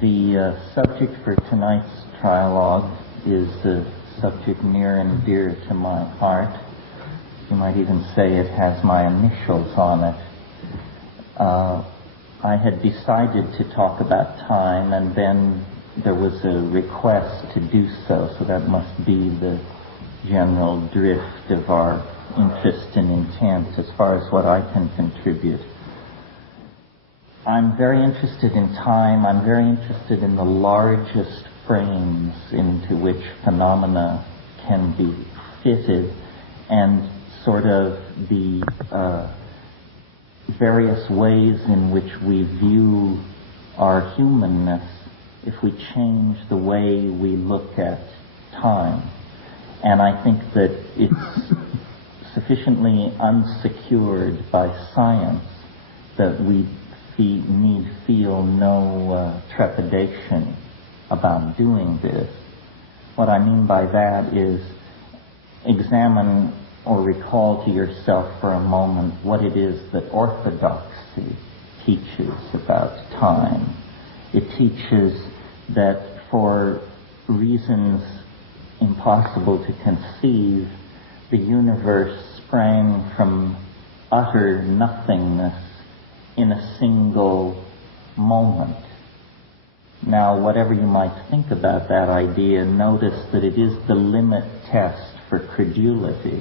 The subject for tonight's trialogue is a subject near and dear to my heart. You might even say it has my initials on it. I had decided to talk about time, and then there was a request to do so that must be the general drift of our interest and intent as far as what I can contribute. I'm very interested in time. I'm very interested in the largest frames into which phenomena can be fitted, and sort of the various ways in which we view our humanness if we change the way we look at time. And I think that it's sufficiently unsecured by science that we need feel no trepidation about doing this. What I mean by that is examine or recall to yourself for a moment what it is that orthodoxy teaches about time. It teaches that for reasons impossible to conceive, the universe sprang from utter nothingness in a single moment. Now, whatever you might think about that idea, notice that it is the limit test for credulity.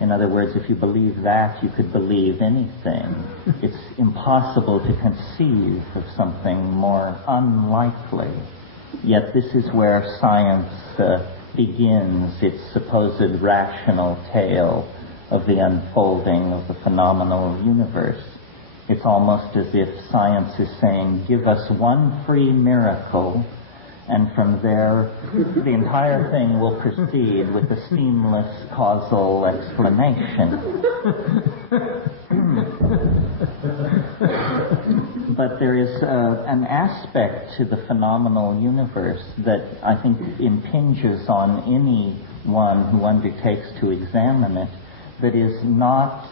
In other words, if you believe that, you could believe anything. It's impossible to conceive of something more unlikely. Yet this is where science begins its supposed rational tale of the unfolding of the phenomenal universe. It's almost as if science is saying, give us one free miracle, and from there the entire thing will proceed with a seamless causal explanation. But there is an aspect to the phenomenal universe that I think impinges on anyone who undertakes to examine it, that is not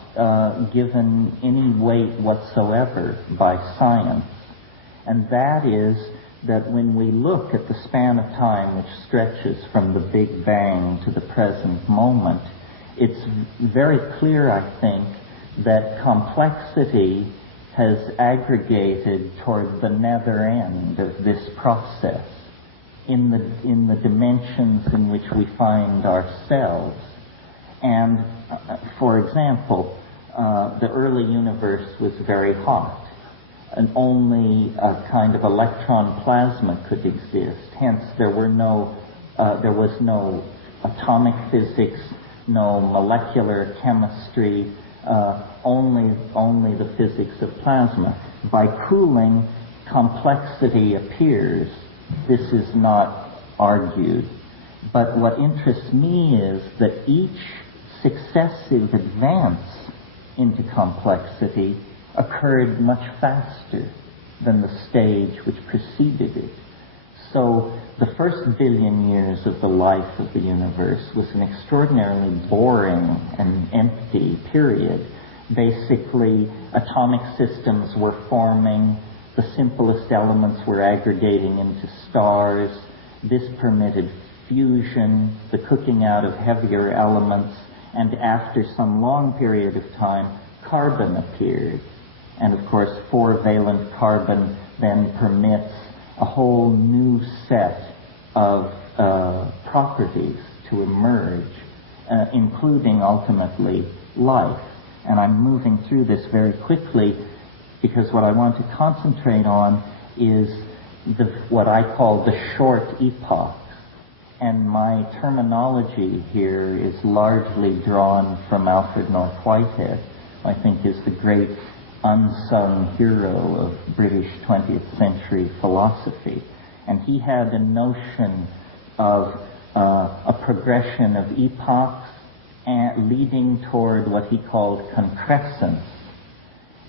given any weight whatsoever by science. And that is that when we look at the span of time which stretches from the Big Bang to the present moment, it's very clear, I think, that complexity has aggregated toward the nether end of this process in the dimensions in which we find ourselves. And for example, the early universe was very hot, and only a kind of electron plasma could exist. Hence, there was no atomic physics, no molecular chemistry, only the physics of plasma. By cooling, complexity appears. This is not argued. But what interests me is that each successive advance into complexity occurred much faster than the stage which preceded it. So the first billion years of the life of the universe was an extraordinarily boring and empty period. Basically, atomic systems were forming, the simplest elements were aggregating into stars. This permitted fusion, the cooking out of heavier elements, and after some long period of time, carbon appeared. And of course, 4-valent carbon then permits a whole new set of properties to emerge, including ultimately life. And I'm moving through this very quickly because what I want to concentrate on is what I call the short epochs. And my terminology here is largely drawn from Alfred North Whitehead, I think is the great unsung hero of British 20th century philosophy. And he had a notion of a progression of epochs leading toward what he called concrescence.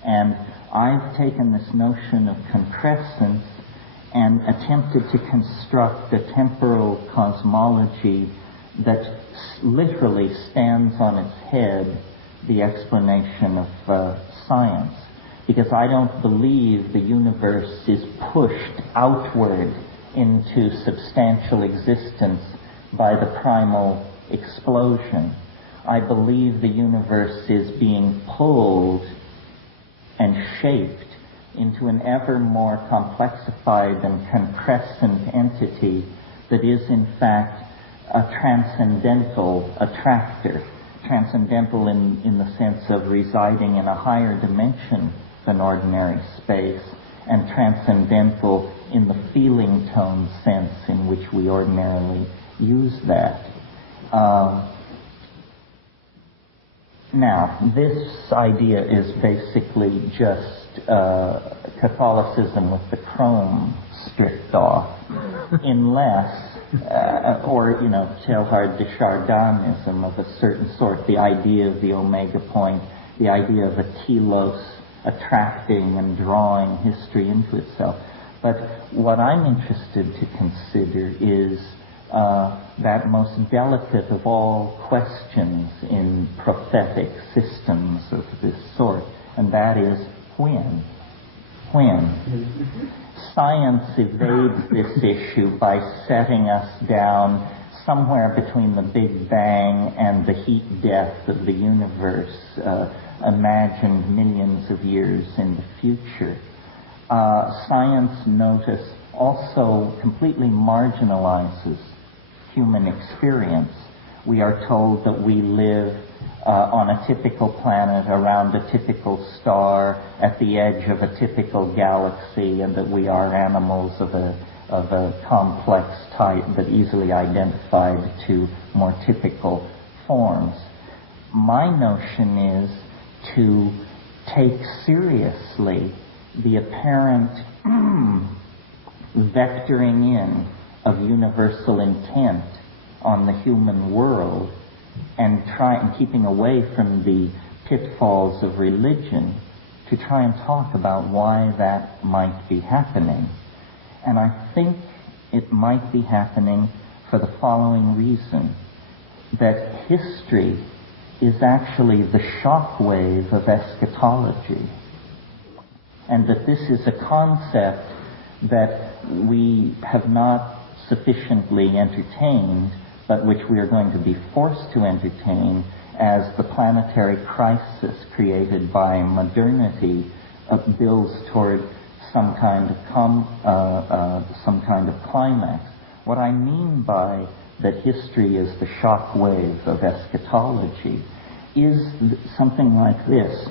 And I've taken this notion of concrescence and attempted to construct a temporal cosmology that literally stands on its head the explanation of science. because I don't believe the universe is pushed outward into substantial existence by the primal explosion. I believe the universe is being pulled and shaped into an ever more complexified and concrescent entity that is in fact a transcendental attractor. Transcendental in the sense of residing in a higher dimension than ordinary space, and transcendental in the feeling tone sense in which we ordinarily use that. Now, this idea is basically just Catholicism with the chrome stripped off, unless, Teilhard de Chardin-ism of a certain sort, the idea of the omega point, the idea of a telos attracting and drawing history into itself. But what I'm interested to consider is that most delicate of all questions in prophetic systems of this sort, and that is when. When? Science evades this issue by setting us down somewhere between the Big Bang and the heat death of the universe, imagined millions of years in the future. Science, notice, also completely marginalizes human experience. We are told that we live on a typical planet around a typical star at the edge of a typical galaxy, and that we are animals of a complex type but easily identified to more typical forms. My notion is to take seriously the apparent vectoring in of universal intent on the human world, and keeping away from the pitfalls of religion, to try and talk about why that might be happening. And I think it might be happening for the following reason: that history is actually the shockwave of eschatology, and that this is a concept that we have not sufficiently entertained, but which we are going to be forced to entertain as the planetary crisis created by modernity builds toward some kind of climax. What I mean by that history is the shock wave of eschatology is something like this.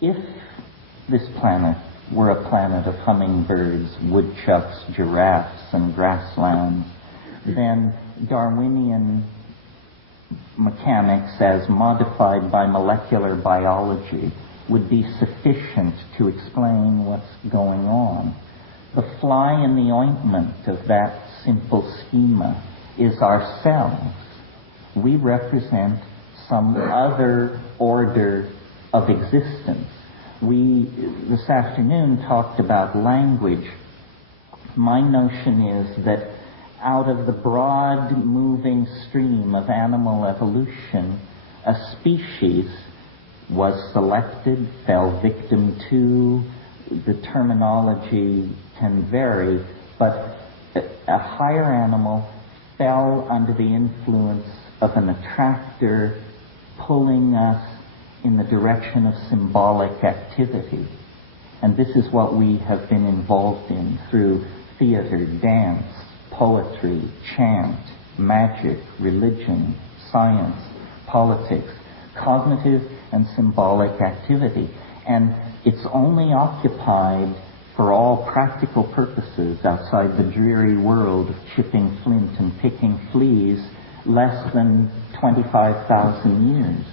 If this planet were a planet of hummingbirds, woodchucks, giraffes, and grasslands, then Darwinian mechanics as modified by molecular biology would be sufficient to explain what's going on. The fly in the ointment of that simple schema is ourselves. We represent some other order of existence. We, this afternoon, talked about language. My notion is that out of the broad moving stream of animal evolution, a species was selected, fell victim to, the terminology can vary, but a higher animal fell under the influence of an attractor pulling us in the direction of symbolic activity. And this is what we have been involved in through theater, dance, poetry, chant, magic, religion, science, politics, cognitive and symbolic activity. And it's only occupied for all practical purposes outside the dreary world of chipping flint and picking fleas less than 25,000 years.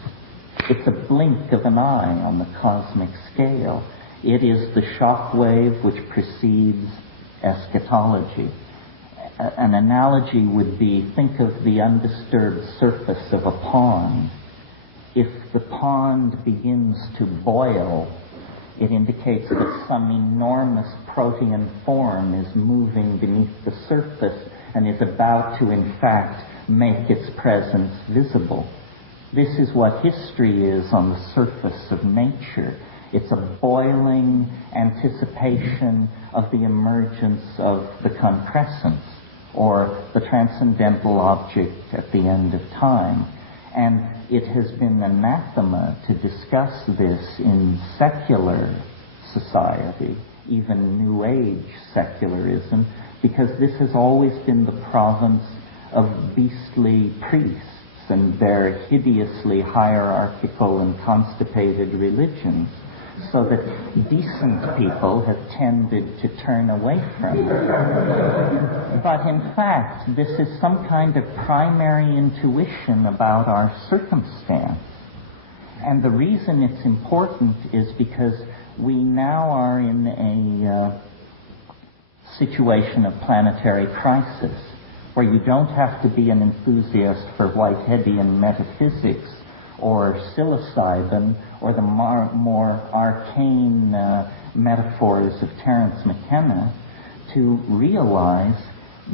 It's a blink of an eye on the cosmic scale. It is the shock wave which precedes eschatology. An analogy would be, think of the undisturbed surface of a pond. If the pond begins to boil, it indicates that some enormous protean form is moving beneath the surface and is about to, in fact, make its presence visible. This is what history is on the surface of nature. It's a boiling anticipation of the emergence of the concrescence, or the transcendental object at the end of time. And it has been anathema to discuss this in secular society, even New Age secularism, because this has always been the province of beastly priests and their hideously hierarchical and constipated religions, so that decent people have tended to turn away from it. But in fact, this is some kind of primary intuition about our circumstance. And the reason it's important is because we now are in a situation of planetary crisis, where you don't have to be an enthusiast for Whiteheadian metaphysics or psilocybin or the more arcane metaphors of Terence McKenna to realize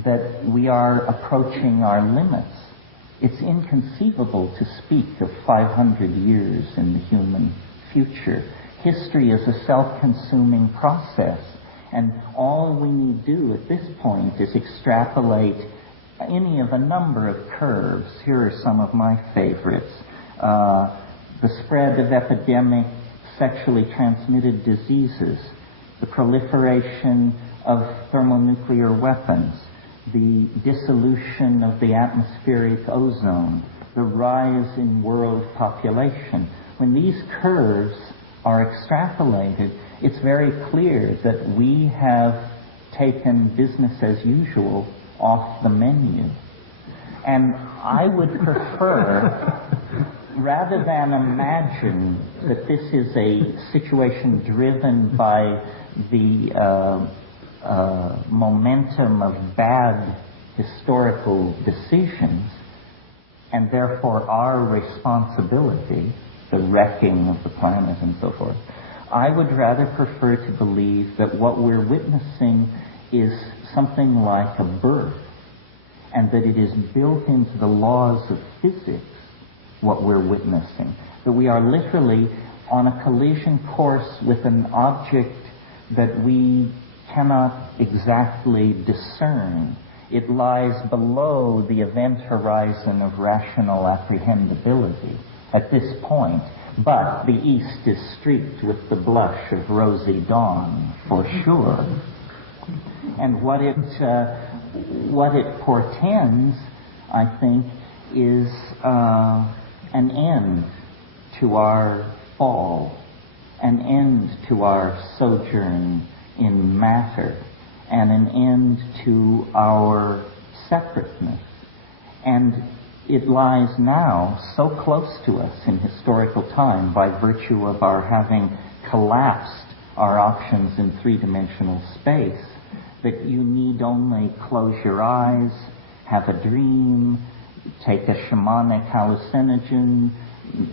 that we are approaching our limits. It's inconceivable to speak of 500 years in the human future. History is a self-consuming process, and all we need do at this point is extrapolate any of a number of curves. Here are some of my favorites. The spread of epidemic sexually transmitted diseases, the proliferation of thermonuclear weapons, the dissolution of the atmospheric ozone, the rise in world population. When these curves are extrapolated, it's very clear that we have taken business as usual off the menu. And I would prefer, rather than imagine that this is a situation driven by the momentum of bad historical decisions, and therefore our responsibility, the wrecking of the planet and so forth, I would rather prefer to believe that what we're witnessing is something like a birth, and that it is built into the laws of physics, what we're witnessing. That we are literally on a collision course with an object that we cannot exactly discern. It lies below the event horizon of rational apprehendability at this point. But the east is streaked with the blush of rosy dawn, for sure. And what it portends, I think, is an end to our fall, an end to our sojourn in matter, and an end to our separateness. And it lies now so close to us in historical time by virtue of our having collapsed our options in three-dimensional space, that you need only close your eyes, have a dream, take a shamanic hallucinogen,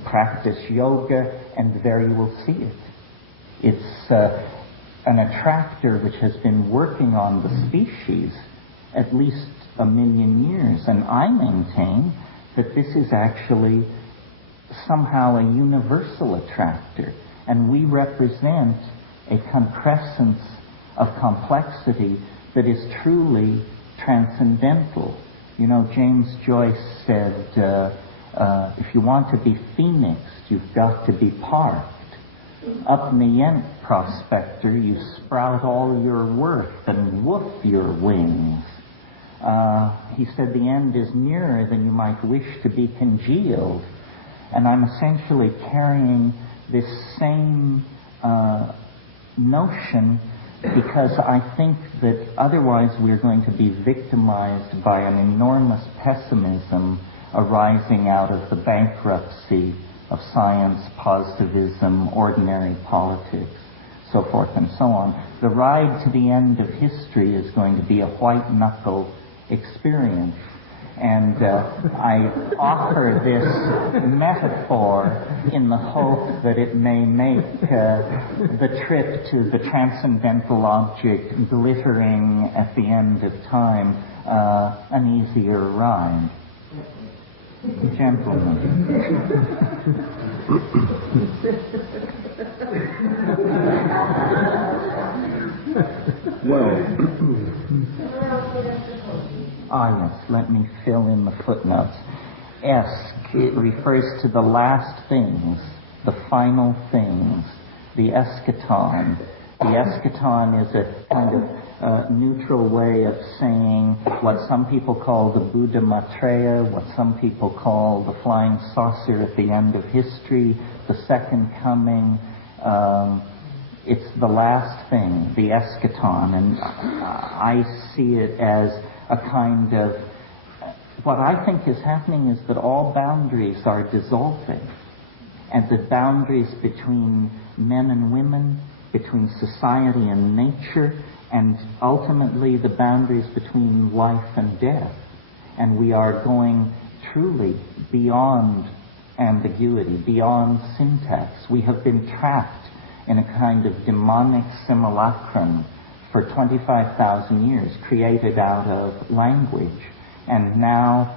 practice yoga, and there you will see it. It's an attractor which has been working on the species at least 1 million years, and I maintain that this is actually somehow a universal attractor, and we represent a concrescence of complexity that is truly transcendental. You know, James Joyce said, if you want to be phoenixed, you've got to be parked. Up Nient, prospector, you sprout all your worth and woof your wings. He said the end is nearer than you might wish to be congealed. And I'm essentially carrying this same notion, because I think that otherwise we're going to be victimized by an enormous pessimism arising out of the bankruptcy of science, positivism, ordinary politics, so forth and so on. The ride to the end of history is going to be a white-knuckle experience. And I offer this metaphor in the hope that it may make the trip to the transcendental object glittering at the end of time an easier ride. Gentlemen. Well, yes, let me fill in the footnotes. It refers to the last things, the final things, the eschaton. The eschaton is a kind of neutral way of saying what some people call the Buddha Maitreya, what some people call the flying saucer at the end of history, the second coming. It's the last thing, the eschaton, and I see it as a kind of, what I think is happening is that all boundaries are dissolving, and the boundaries between men and women, between society and nature, and ultimately the boundaries between life and death. And we are going truly beyond ambiguity, beyond syntax. We have been trapped in a kind of demonic simulacrum for 25,000 years, created out of language. And now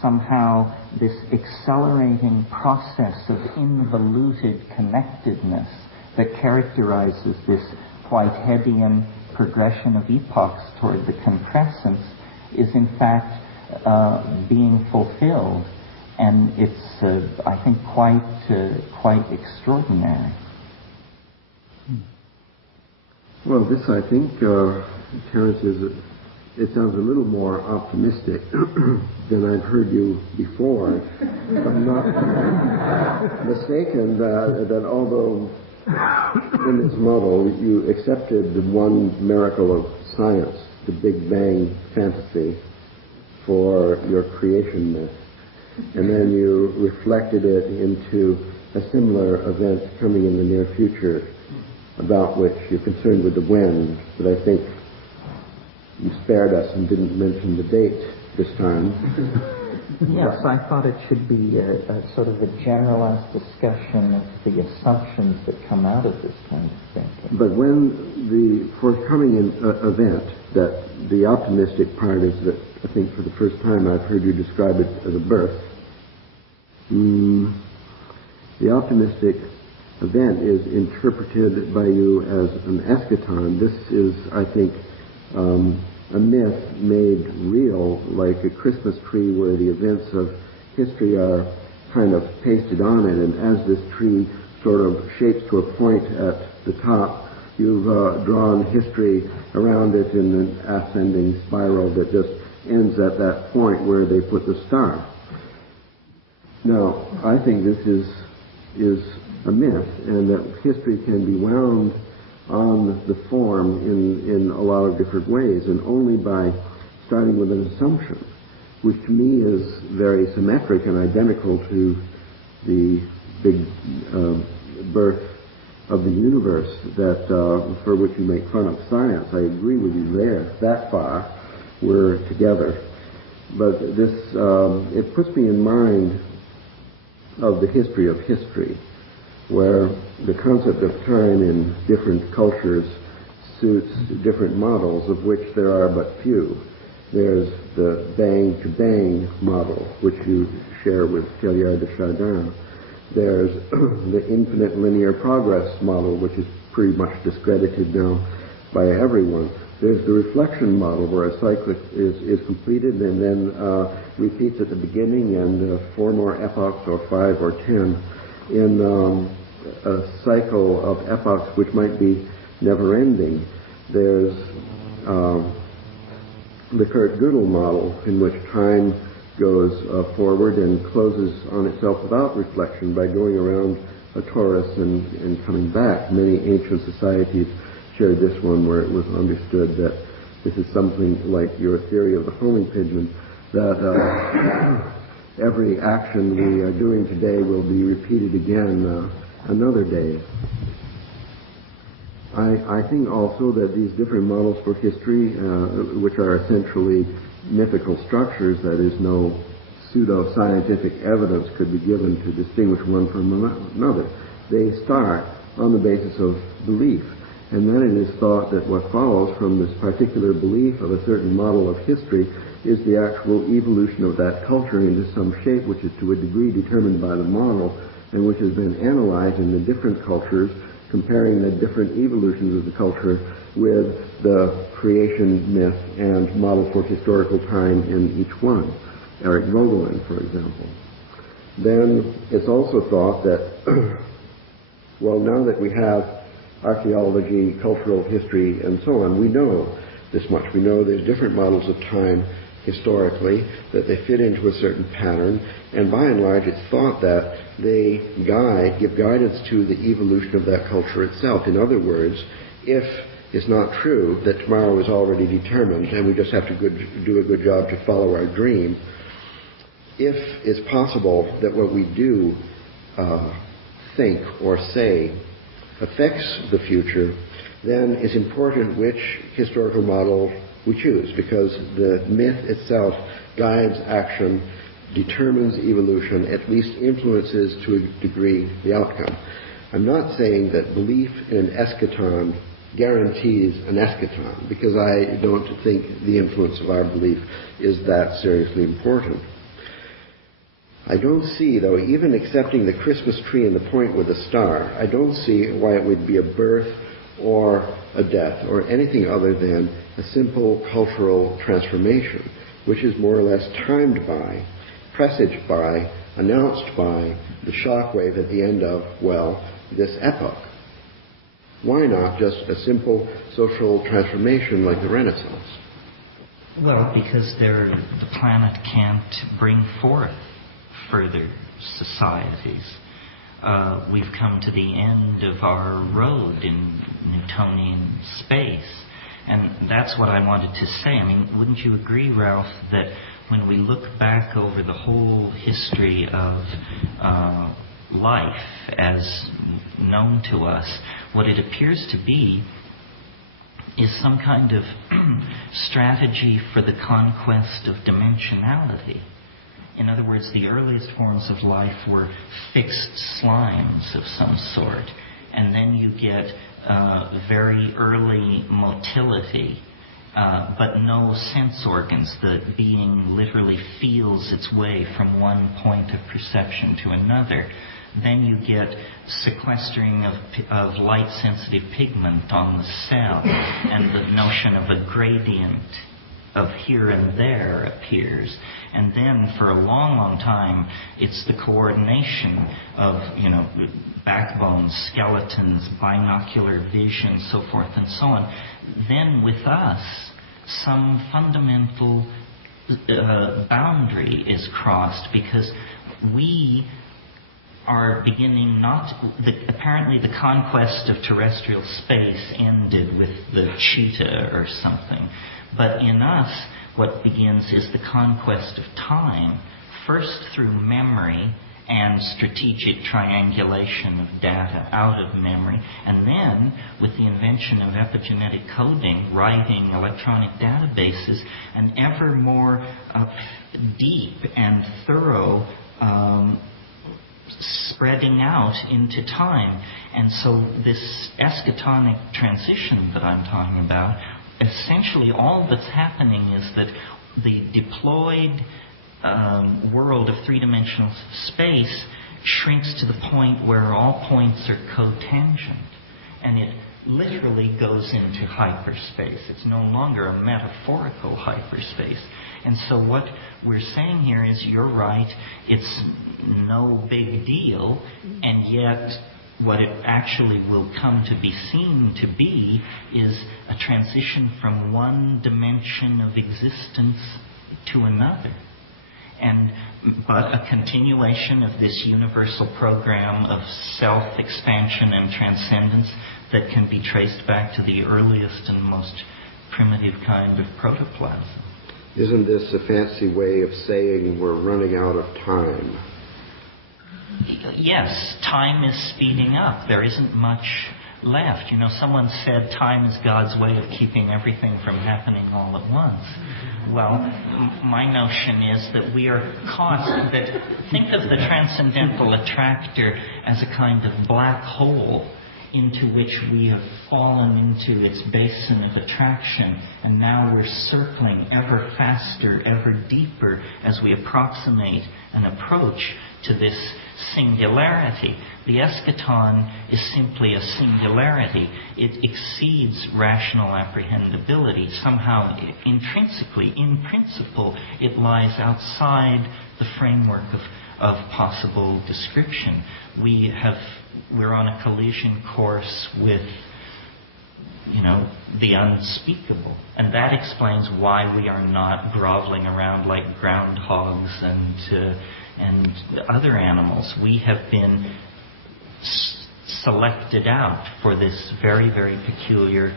somehow this accelerating process of involuted connectedness that characterizes this Whiteheadian progression of epochs toward the concrescence is in fact being fulfilled, and it's I think quite extraordinary. Well, this I think, Terence, it sounds a little more optimistic than I've heard you before. If I'm not mistaken, that although in this model you accepted the one miracle of science, the Big Bang fantasy, for your creation myth, and then you reflected it into a similar event coming in the near future, about which you're concerned with the when, but I think you spared us and didn't mention the date this time. Yes, I thought it should be a sort of a generalized discussion of the assumptions that come out of this kind of thinking. But when the forthcoming event, that the optimistic part is that I think for the first time I've heard you describe it as a birth. The optimistic event is interpreted by you as an eschaton. This is, I think, a myth made real, like a Christmas tree where the events of history are kind of pasted on it, and as this tree sort of shapes to a point at the top, you've drawn history around it in an ascending spiral that just ends at that point where they put the star. Now, I think this is a myth, and that history can be wound on the form in a lot of different ways, and only by starting with an assumption, which to me is very symmetric and identical to the big birth of the universe that for which you make fun of science. I agree with you there. That far, we're together. But this, it puts me in mind of the history of history, where the concept of time in different cultures suits different models, of which there are but few. There's the bang-to-bang model, which you share with Teilhard de Chardin. There's the infinite linear progress model, which is pretty much discredited now by everyone. There's the reflection model, where a cycle is completed and then repeats at the beginning, and 4 more epochs, or 5 or 10, in a cycle of epochs which might be never-ending. There's the Kurt Gödel model, in which time goes forward and closes on itself without reflection by going around a torus and coming back. Many ancient societies shared this one, where it was understood that this is something like your theory of the homing pigeon, that every action we are doing today will be repeated again another day. I think also that these different models for history, which are essentially mythical structures, that is, no pseudo-scientific evidence could be given to distinguish one from another. They start on the basis of belief. And then it is thought that what follows from this particular belief of a certain model of history is the actual evolution of that culture into some shape which is to a degree determined by the model and which has been analyzed in the different cultures, comparing the different evolutions of the culture with the creation myth and model for historical time in each one. Eric Vogelin, for example. Then it's also thought that, well, now that we have archaeology, cultural history, and so on, we know this much. We know there's different models of time historically, that they fit into a certain pattern, and by and large it's thought that they give guidance to the evolution of that culture itself. In other words, if it's not true that tomorrow is already determined and we just have to do a good job to follow our dream, if it's possible that what we do, think, or say affects the future, then it's important which historical model we choose, because the myth itself guides action, determines evolution, at least influences to a degree the outcome. I'm not saying that belief in an eschaton guarantees an eschaton, because I don't think the influence of our belief is that seriously important. I don't see, though, even accepting the Christmas tree and the point with the star, I don't see why it would be a birth or a death or anything other than a simple cultural transformation, which is more or less timed by, presaged by, announced by the shockwave at the end of, well, this epoch. Why not just a simple social transformation like the Renaissance? Well, because the planet can't bring forth further societies. We've come to the end of our road in Newtonian space. And that's what I wanted to say. I mean, wouldn't you agree, Ralph, that when we look back over the whole history of life as known to us, what it appears to be is some kind of strategy for the conquest of dimensionality. In other words, the earliest forms of life were fixed slimes of some sort, and then you get very early motility, but no sense organs. The being literally feels its way from one point of perception to another. Then you get sequestering of light-sensitive pigment on the cell, and the notion of a gradient of here and there appears. And then for a long, long time, it's the coordination of, backbones, skeletons, binocular vision, so forth and so on. Then with us, some fundamental boundary is crossed, because we are beginning apparently the conquest of terrestrial space ended with the cheetah or something. But in us, what begins is the conquest of time, first through memory and strategic triangulation of data out of memory, and then with the invention of epigenetic coding, writing electronic databases, and ever more deep and thorough spreading out into time. And so this eschatonic transition that I'm talking about, essentially all that's happening is that the deployed world of three-dimensional space shrinks to the point where all points are cotangent, and it literally goes into hyperspace. It's no longer a metaphorical hyperspace. And so what we're saying here is, you're right, it's no big deal, and yet what it actually will come to be seen to be is a transition from one dimension of existence to another. But a continuation of this universal program of self-expansion and transcendence that can be traced back to the earliest and most primitive kind of protoplasm. Isn't this a fancy way of saying we're running out of time? Yes, time is speeding up. There isn't much left. Someone said time is God's way of keeping everything from happening all at once. Well, my notion is that we are caught, think of the transcendental attractor as a kind of black hole into which we have fallen into its basin of attraction, and now we're circling ever faster, ever deeper as we approximate and approach to this singularity. The eschaton is simply a singularity. It exceeds rational apprehendability. Somehow, intrinsically, in principle, it lies outside the framework of possible description. We're on a collision course with, the unspeakable. And that explains why we are not groveling around like groundhogs and other animals. We have been selected out for this very, very peculiar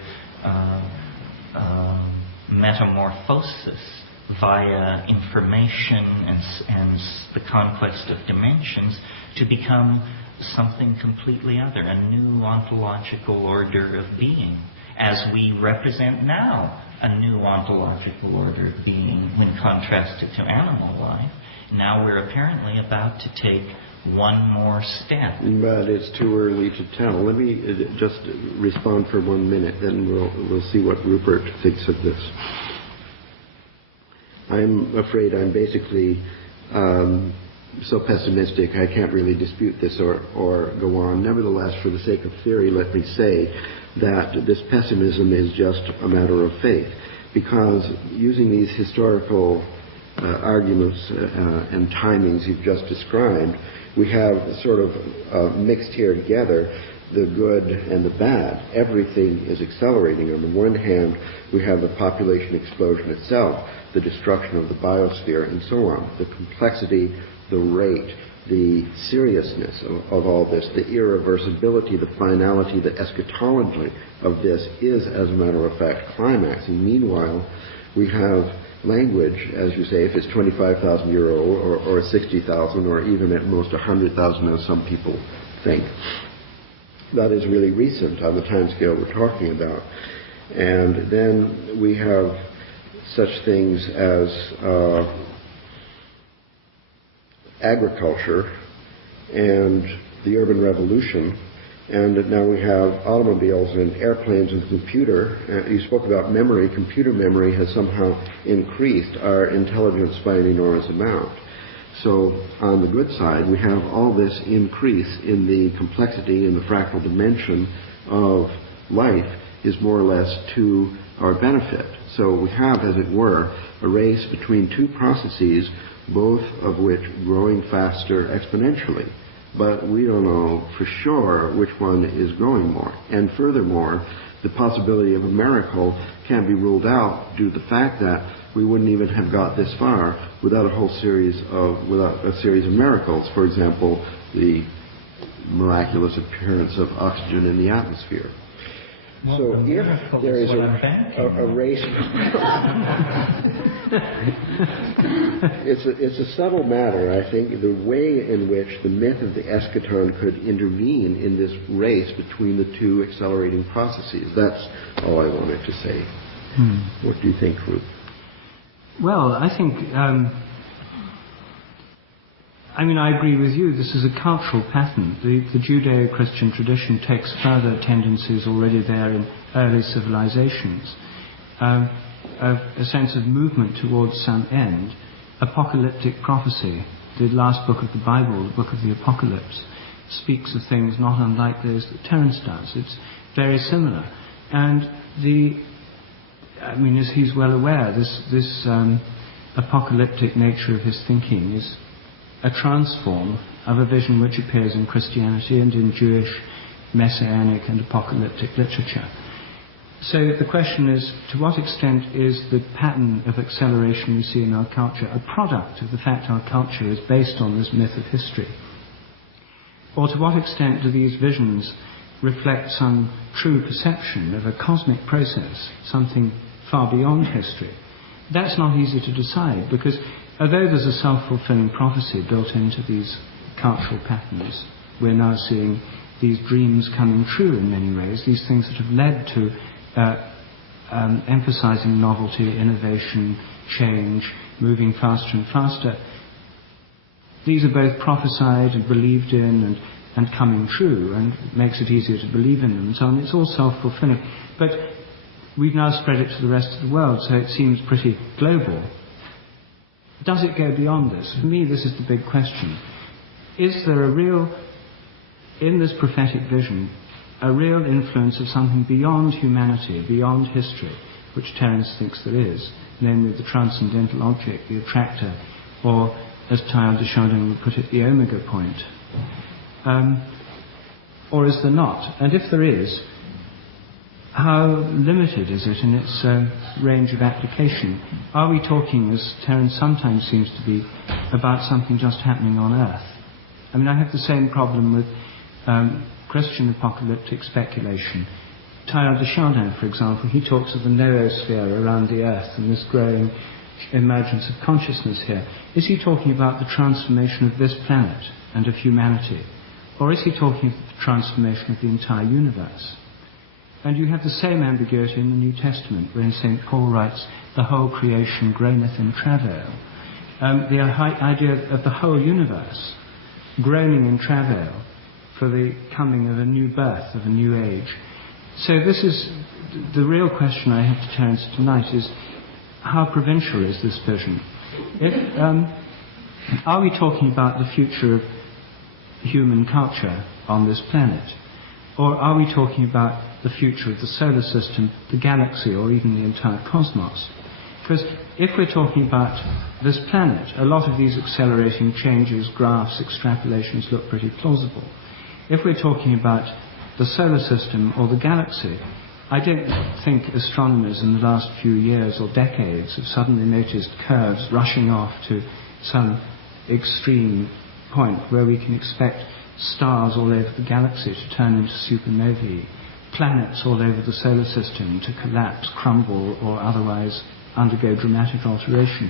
metamorphosis via information and the conquest of dimensions to become something completely other, a new ontological order of being, as we represent now a new ontological order of being when contrasted to animal life. Now we're apparently about to take one more step. But it's too early to tell. Let me just respond for 1 minute, then we'll see what Rupert thinks of this. I'm afraid I'm basically so pessimistic I can't really dispute this or go on. Nevertheless, for the sake of theory, let me say that this pessimism is just a matter of faith, because using these historical arguments and timings you've just described, we have sort of mixed here together the good and the bad. Everything is accelerating. On the one hand, we have the population explosion itself, the destruction of the biosphere, and so on. The complexity, the rate, the seriousness of all this, the irreversibility, the finality, the eschatology of this is, as a matter of fact, climaxing. Meanwhile, we have language, as you say, if it's 25,000 year old or 60,000 or even at most 100,000 as some people think. That is really recent on the time scale we're talking about. And then we have such things as agriculture and the urban revolution, and now we have automobiles and airplanes and computer. You spoke about memory. Computer memory has somehow increased our intelligence by an enormous amount. So on the good side, we have all this increase in the complexity and the fractal dimension of life is more or less to our benefit. So we have, as it were, a race between two processes, both of which growing faster exponentially. But we don't know for sure which one is growing more. And furthermore, the possibility of a miracle can't be ruled out due to the fact that we wouldn't even have got this far without a series of miracles. For example, the miraculous appearance of oxygen in the atmosphere. Well, so if there is a race, it's a subtle matter, I think, the way in which the myth of the eschaton could intervene in this race between the two accelerating processes. That's all I wanted to say. What do you think, Ruth? Well, I think, I agree with you. This is a cultural pattern. The Judeo-Christian tradition takes further tendencies already there in early civilizations. A sense of movement towards some end. Apocalyptic prophecy, the last book of the Bible, the book of the Apocalypse, speaks of things not unlike those that Terence does. It's very similar. And as he's well aware, this apocalyptic nature of his thinking is a transform of a vision which appears in Christianity and in Jewish messianic and apocalyptic literature. So the question is, to what extent is the pattern of acceleration we see in our culture a product of the fact our culture is based on this myth of history? Or to what extent do these visions reflect some true perception of a cosmic process, something far beyond history? That's not easy to decide, because although there's a self-fulfilling prophecy built into these cultural patterns, we're now seeing these dreams coming true in many ways, these things that have led to emphasizing novelty, innovation, change, moving faster and faster. These are both prophesied and believed in and coming true and makes it easier to believe in them and so on. It's all self-fulfilling. But we've now spread it to the rest of the world, so it seems pretty global. Does it go beyond this? For me, this is the big question. Is there a real, in this prophetic vision, a real influence of something beyond humanity, beyond history, which Terence thinks there is, namely the transcendental object, the attractor, or, as Teilhard de Chardin would put it, the omega point? Or is there not? And if there is, how limited is it in its range of application? Are we talking, as Terence sometimes seems to be, about something just happening on Earth? I mean, I have the same problem with Christian apocalyptic speculation. Teilhard de Chardin, for example, he talks of the noosphere around the Earth and this growing emergence of consciousness here. Is he talking about the transformation of this planet and of humanity? Or is he talking of the transformation of the entire universe? And you have the same ambiguity in the New Testament, when St. Paul writes, the whole creation groaneth in travail. The idea of the whole universe groaning in travail for the coming of a new birth, of a new age. So this is the real question I have to Terence tonight, is how provincial is this vision? Are we talking about the future of human culture on this planet? Or are we talking about the future of the solar system, the galaxy, or even the entire cosmos? Because if we're talking about this planet, a lot of these accelerating changes, graphs, extrapolations look pretty plausible. If we're talking about the solar system or the galaxy, I don't think astronomers in the last few years or decades have suddenly noticed curves rushing off to some extreme point where we can expect stars all over the galaxy to turn into supernovae, planets all over the solar system to collapse, crumble, or otherwise undergo dramatic alteration.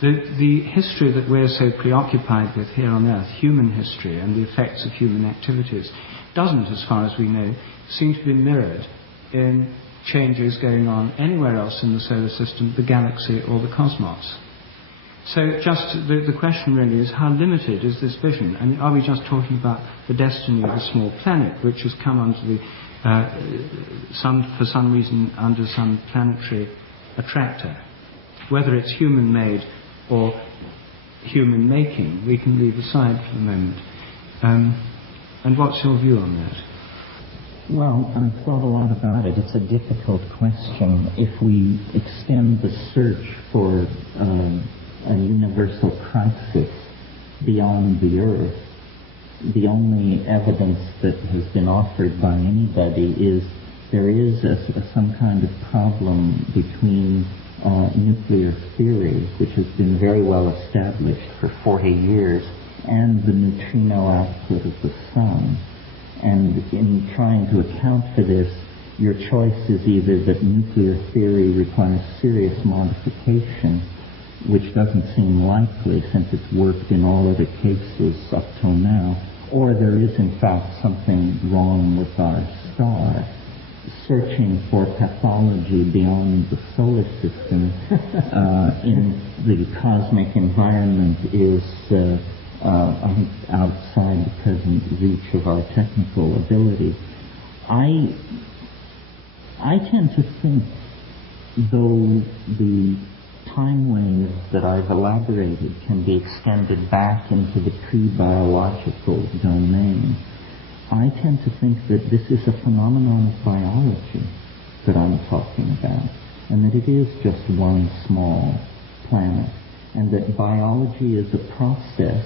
The history that we're so preoccupied with here on Earth, human history and the effects of human activities, doesn't, as far as we know, seem to be mirrored in changes going on anywhere else in the solar system, the galaxy, or the cosmos. So just the question really is, how limited is this vision? And are we just talking about the destiny of a small planet which has come under the for some reason under some planetary attractor? Whether it's human-made or human-making, we can leave aside for the moment. And what's your view on that? Well, I've thought a lot about it. It's a difficult question. If we extend the search for a universal crisis beyond the Earth, the only evidence that has been offered by anybody is there is some kind of problem between nuclear theory, which has been very well established for 40 years, and the neutrino output of the sun. And in trying to account for this, your choice is either that nuclear theory requires serious modification, which doesn't seem likely since it's worked in all other cases up till now, or there is in fact something wrong with our star. Searching for pathology beyond the solar system in the cosmic environment is, I think, outside the present reach of our technical ability. I tend to think, though the time wave that I've elaborated can be extended back into the pre-biological domain, I tend to think that this is a phenomenon of biology that I'm talking about, and that it is just one small planet, and that biology is a process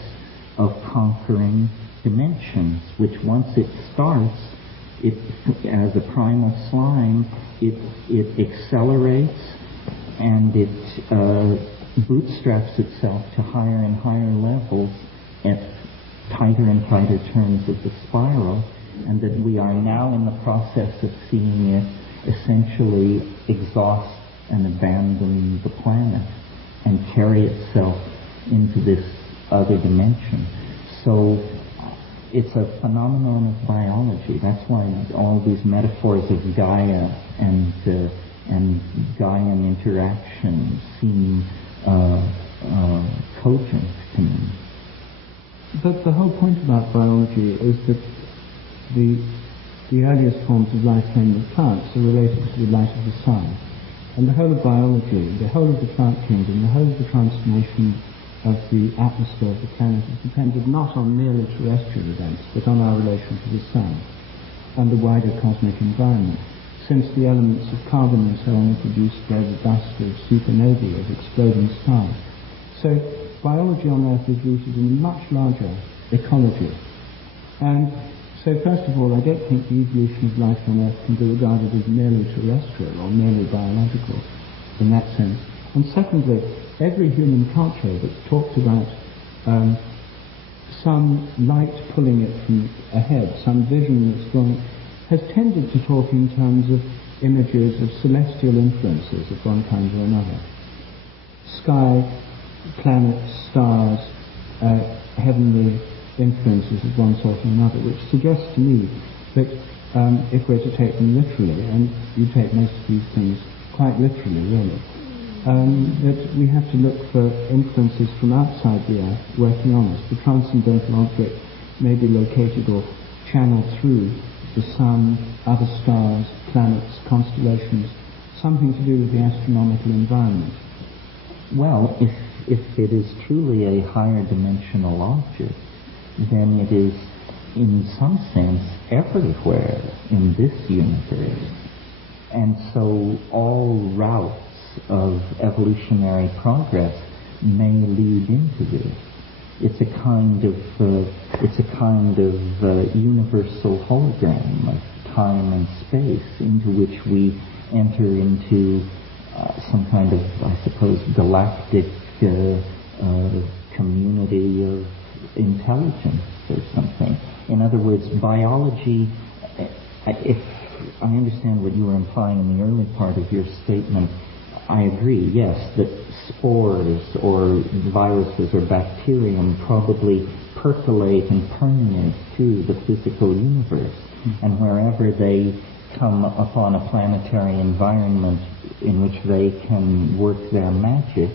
of conquering dimensions, which once it starts, it, as a primal slime, it accelerates and it bootstraps itself to higher and higher levels at tighter and tighter turns of the spiral, and that we are now in the process of seeing it essentially exhaust and abandon the planet and carry itself into this other dimension. So it's a phenomenon of biology. That's why all these metaphors of Gaia and Gaian interaction seem cogent to me. But the whole point about biology is that the earliest forms of life came with plants are related to the light of the sun. And the whole of biology, the whole of the plant kingdom, the whole of the transformation of the atmosphere of the planet is dependent not on merely terrestrial events, but on our relation to the sun and the wider cosmic environment, since the elements of carbon and so on are produced by the dust of supernovae, of exploding stars. So biology on Earth is rooted in a much larger ecology. And so first of all, I don't think the evolution of life on Earth can be regarded as merely terrestrial or merely biological in that sense. And secondly, every human culture that talks about some light pulling it from ahead, some vision that's going, has tended to talk in terms of images of celestial influences of one kind or another. Sky, planets, stars, heavenly influences of one sort or another, which suggests to me that if we're to take them literally, and you take most of these things quite literally, really, that we have to look for influences from outside the Earth working on us. The transcendental object may be located or channeled through the sun, other stars, planets, constellations, something to do with the astronomical environment. Well, if it is truly a higher dimensional object, then it is in some sense everywhere in this universe. And so all routes of evolutionary progress may lead into this. It's a kind of universal hologram of time and space into which we enter into some kind of, I suppose, galactic community of intelligence or something. In other words, biology, if I understand what you were implying in the early part of your statement, I agree, yes, that spores or viruses or bacterium probably percolate and permeate through the physical universe. And wherever they come upon a planetary environment in which they can work their magic,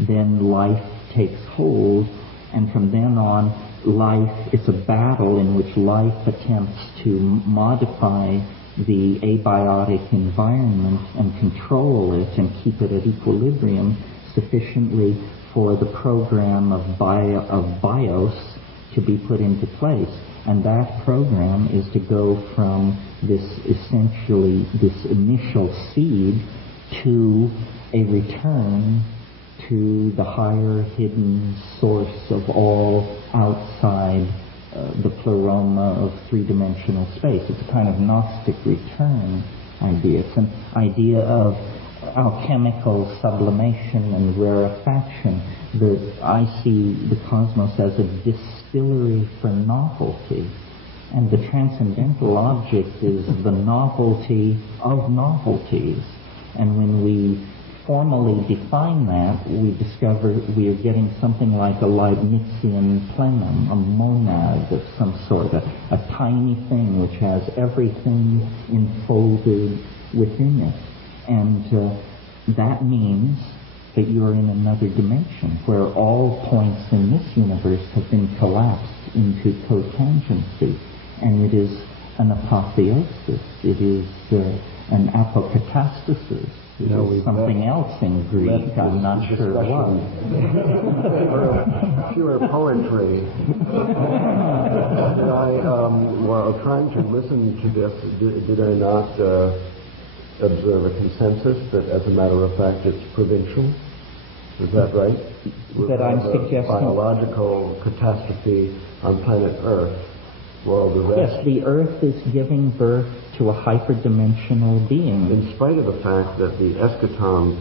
then life takes hold, and from then on, life, it's a battle in which life attempts to modify the abiotic environment and control it and keep it at equilibrium sufficiently for the program of bios to be put into place. And that program is to go from this initial seed to a return to the higher hidden source of all outside the pleroma of three-dimensional space. It's a kind of Gnostic return idea. It's an idea of alchemical sublimation and rarefaction. I see the cosmos as a distillery for novelty, and the transcendental object is the novelty of novelties. And when we formally define that, we discover we are getting something like a Leibnizian plenum, a monad of some sort, a tiny thing which has everything enfolded within it. And that means that you're in another dimension where all points in this universe have been collapsed into cotangency. And it is an apotheosis. It is an apokatastasis. Something else in Greek, I'm not sure what. Pure poetry. While trying to listen to this, did I not observe a consensus that, as a matter of fact, it's provincial? Is that right? That I'm suggesting biological catastrophe on planet Earth. Well, the rest. Yes, the Earth is giving birth to a hyperdimensional being. In spite of the fact that the eschaton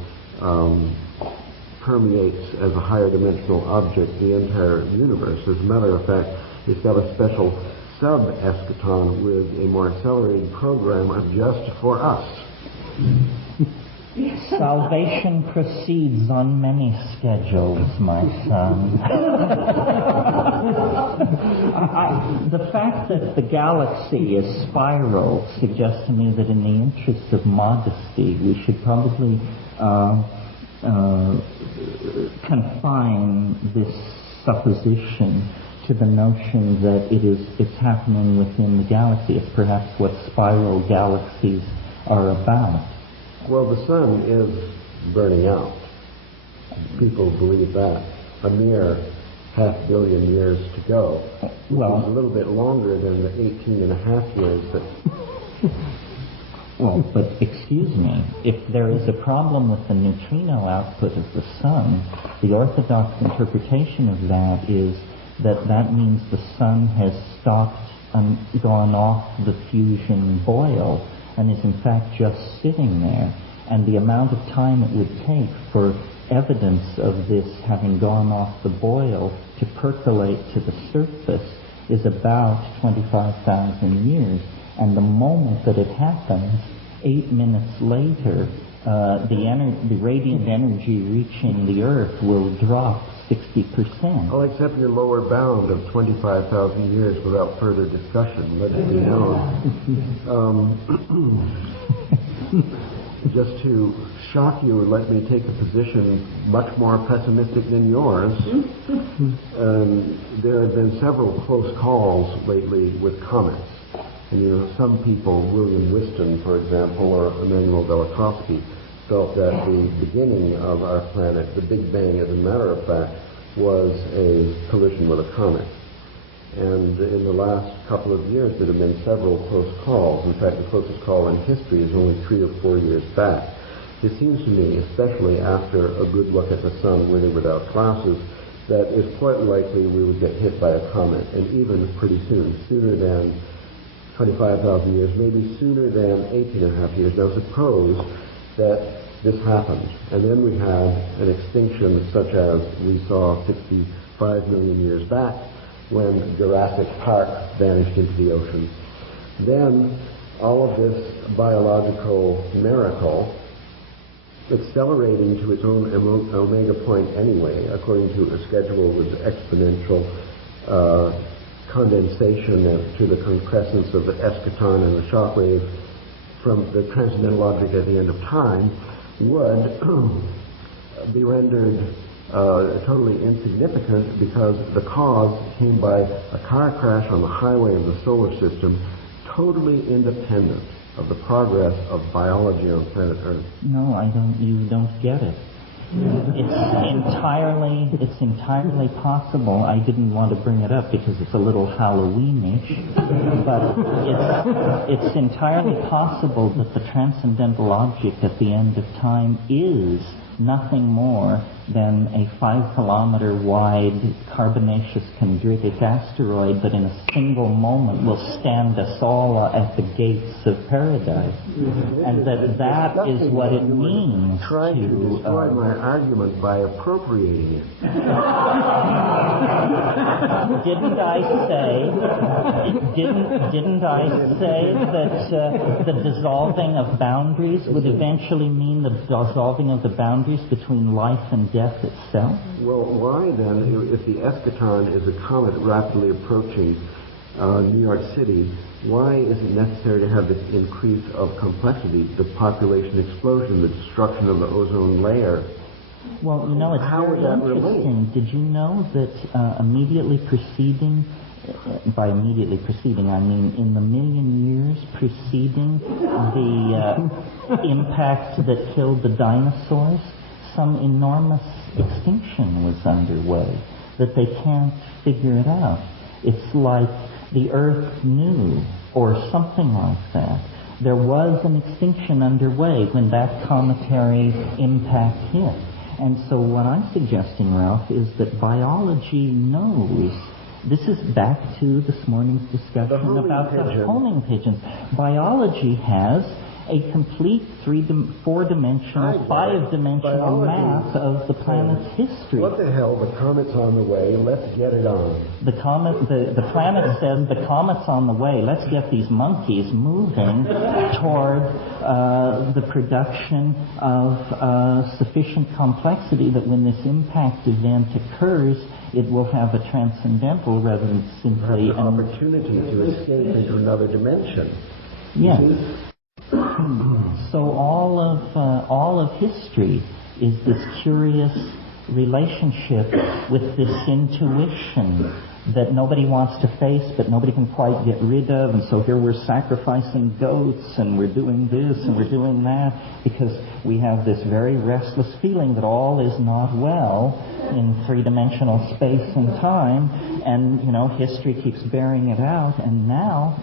permeates as a higher dimensional object the entire universe. As a matter of fact, it's got a special sub-eschaton with a more accelerated program just for us. Salvation proceeds on many schedules, my son. The fact that the galaxy is spiral suggests to me that in the interest of modesty, we should probably confine this supposition to the notion that it's happening within the galaxy. It's perhaps what spiral galaxies are about. Well, the sun is burning out. People believe that. A mere 500 million years to go. Well, a little bit longer than the 18.5 years that... Well, but excuse me, if there is a problem with the neutrino output of the sun, the orthodox interpretation of that is that means the sun has stopped and gone off the fusion boil and is in fact just sitting there. And the amount of time it would take for evidence of this having gone off the boil to percolate to the surface is about 25,000 years. And the moment that it happens, 8 minutes later, the radiant energy reaching the Earth will drop 60%. I'll accept your lower bound of 25,000 years without further discussion. Let it be known. Just to shock you, let me take a position much more pessimistic than yours. There have been several close calls lately with comets. And some people, William Whiston, for example, or Emmanuel Velikovsky, felt that the beginning of our planet, the Big Bang, as a matter of fact, was a collision with a comet. And in the last couple of years, there have been several close calls. In fact, the closest call in history is only 3 or 4 years back. It seems to me, especially after a good look at the sun with or without glasses, that it's quite likely we would get hit by a comet, and even pretty soon, sooner than 25,000 years, maybe sooner than 18.5 years. Now suppose that this happened, and then we had an extinction such as we saw 65 million years back when Jurassic Park vanished into the ocean. Then all of this biological miracle, accelerating to its own omega point anyway, according to a schedule with exponential condensation to the concrescence of the eschaton and the shock wave from the transcendental object at the end of time would be rendered totally insignificant because the cause came by a car crash on the highway of the solar system, totally independent of the progress of biology on planet Earth. No, you don't get it. It's entirely possible. I didn't want to bring it up because it's a little Halloweenish, but it's entirely possible that the transcendental object at the end of time is nothing more than a 5-kilometer wide carbonaceous chondritic asteroid that in a single moment will stand us all at the gates of paradise. And that is what it means to destroy my argument by appropriating it. Didn't I say that the dissolving of boundaries would eventually mean the dissolving of the boundaries between life and death itself? Well, why then, if the eschaton is a comet rapidly approaching New York City, why is it necessary to have this increase of complexity, the population explosion, the destruction of the ozone layer? Well, it's very interesting. Did you know that immediately preceding, by immediately preceding, I mean in the million years preceding the impact that killed the dinosaurs, some enormous extinction was underway, that they can't figure it out. It's like the Earth knew, or something like that. There was an extinction underway when that cometary impact hit. And so what I'm suggesting, Ralph, is that biology knows. This is back to this morning's discussion about the homing pigeons. Biology has a complete 4-dimensional, 5-dimensional map of the planet's history. What the hell? The comet's on the way. Let's get it on. The planet says the comet's on the way. Let's get these monkeys moving toward the production of sufficient complexity that when this impact event occurs, it will have a transcendental rather than simply an opportunity to escape into another dimension. Yes. So all of history is this curious relationship with this intuition that nobody wants to face, but nobody can quite get rid of, and so here we're sacrificing goats, and we're doing this, and we're doing that, because we have this very restless feeling that all is not well in three-dimensional space and time, and, history keeps bearing it out, and now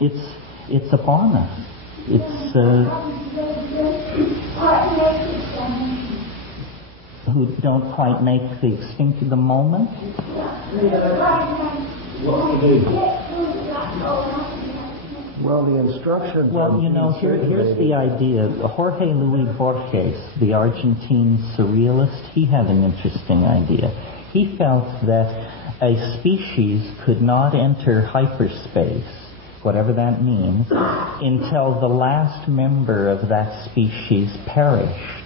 it's upon us. It's, who don't quite make the extinct of the moment? Well, the instructions... Well, here's the idea. Jorge Luis Borges, the Argentine surrealist, he had an interesting idea. He felt that a species could not enter hyperspace, whatever that means, until the last member of that species perished.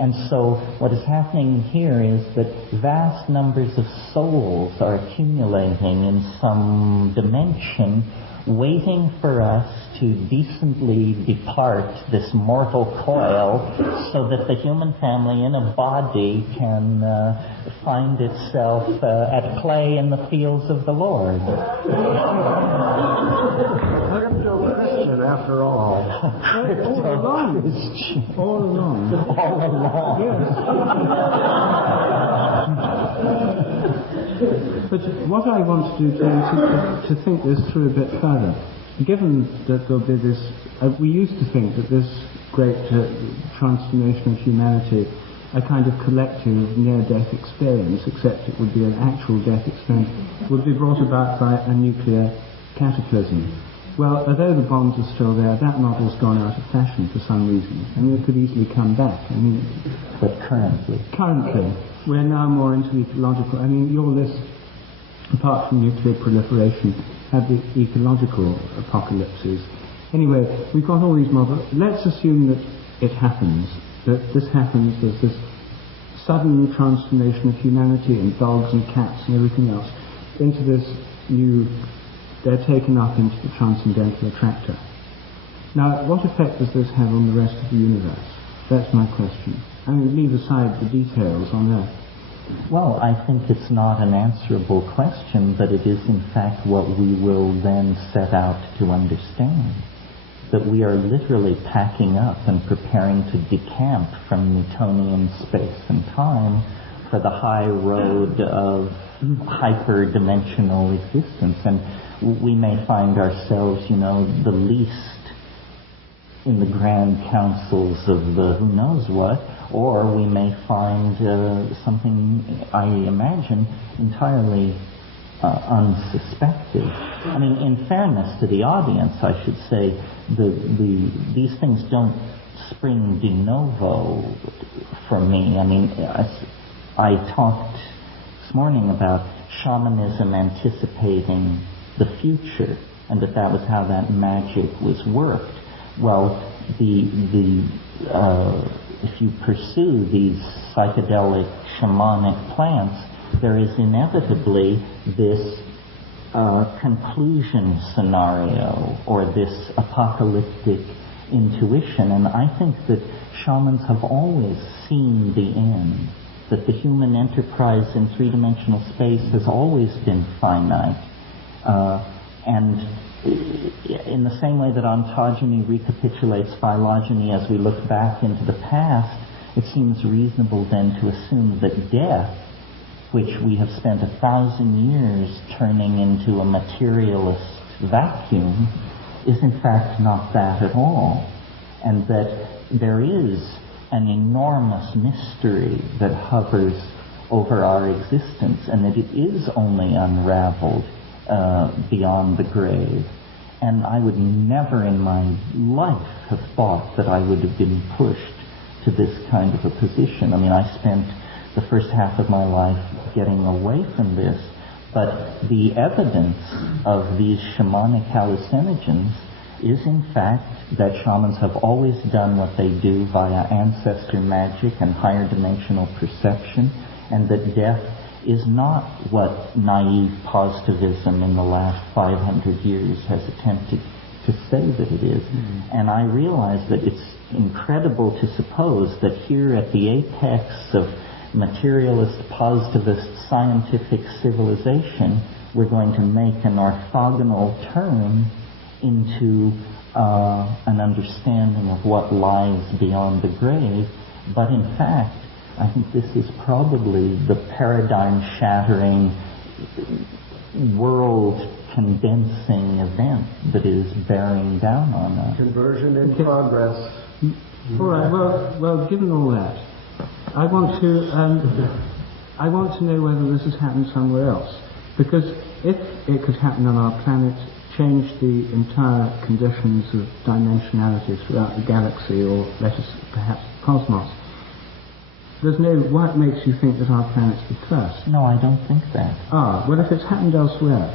And so what is happening here is that vast numbers of souls are accumulating in some dimension, waiting for us to decently depart this mortal coil so that the human family in a body can find itself at play in the fields of the Lord. Look to a Christian, after all. All along. But what I want to do, James, is to think this through a bit further. Given that there'll be this, we used to think that this great transformation of humanity, a kind of collective near-death experience, except it would be an actual death experience, would be brought about by a nuclear cataclysm. Well, although the bombs are still there, that model's gone out of fashion for some reason. I mean, it could easily come back. But currently, we're now more into ecological. Your list, apart from nuclear proliferation, had the ecological apocalypses. Anyway, we've got all these models. Let's assume that it happens, that this happens, there's this sudden transformation of humanity and dogs and cats and everything else into this new... They're taken up into the transcendental attractor. Now, what effect does this have on the rest of the universe? That's my question. Leave aside the details on that. Well, I think it's not an answerable question, but it is in fact what we will then set out to understand. That we are literally packing up and preparing to decamp from Newtonian space and time for the high road of hyper-dimensional existence. And we may find ourselves, the least in the grand councils of the who knows what, or we may find something, I imagine, entirely unsuspected. In fairness to the audience, I should say, these things don't spring de novo for me. I talked this morning about shamanism anticipating the future, and that was how that magic was worked. Well, if you pursue these psychedelic shamanic plants, there is inevitably this conclusion scenario or this apocalyptic intuition, and I think that shamans have always seen the end, that the human enterprise in three-dimensional space has always been finite. And in the same way that ontogeny recapitulates phylogeny as we look back into the past, it seems reasonable then to assume that death, which we have spent 1,000 years turning into a materialist vacuum, is in fact not that at all, and that there is an enormous mystery that hovers over our existence, and that it is only unraveled beyond the grave. And I would never in my life have thought that I would have been pushed to this kind of a position. I spent the first half of my life getting away from this, but the evidence of these shamanic hallucinogens is in fact that shamans have always done what they do via ancestor magic and higher dimensional perception, and that death is not what naive positivism in the last 500 years has attempted to say that it is. And I realize that it's incredible to suppose that here at the apex of materialist, positivist, scientific civilization, we're going to make an orthogonal turn into an understanding of what lies beyond the grave. But in fact, I think this is probably the paradigm-shattering, world-condensing event that is bearing down on us. Conversion in progress. All right. Well, given all that, I want to know whether this has happened somewhere else. Because if it could happen on our planet, change the entire conditions of dimensionality throughout the galaxy, or let us perhaps the cosmos, what makes you think that our planet's the first? No, I don't think that. Well, if it's happened elsewhere,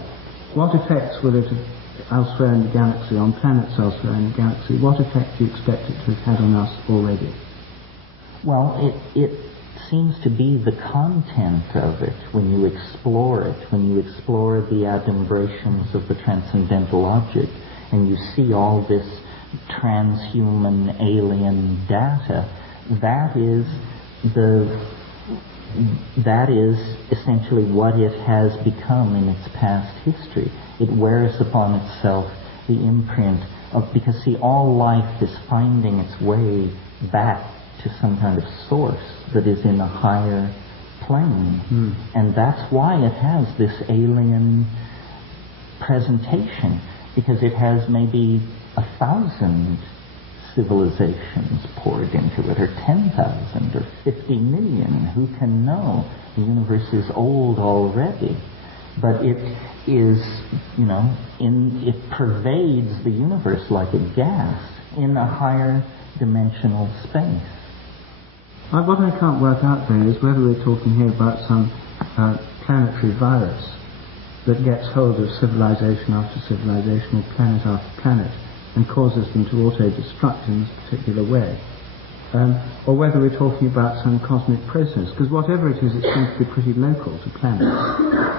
what effects will it have elsewhere in the galaxy, on planets elsewhere in the galaxy? What effect do you expect it to have had on us already? Well, it seems to be the content of it when you explore it, when you explore the adumbrations of the transcendental object, and you see all this transhuman alien data. That is essentially what it has become in its past history. It wears upon itself the imprint of, because see, all life is finding its way back to some kind of source that is in a higher plane. And that's why it has this alien presentation, because it has maybe 1,000 civilizations poured into it, or 10,000, or 50 million. Who can know? The universe is old already. But it is, it pervades the universe like a gas in a higher dimensional space. What I can't work out then is whether we're talking here about some planetary virus that gets hold of civilization after civilization, or planet after planet, and causes them to auto-destruct in this particular way. Or whether we're talking about some cosmic process, because whatever it is, it seems to be pretty local to planets.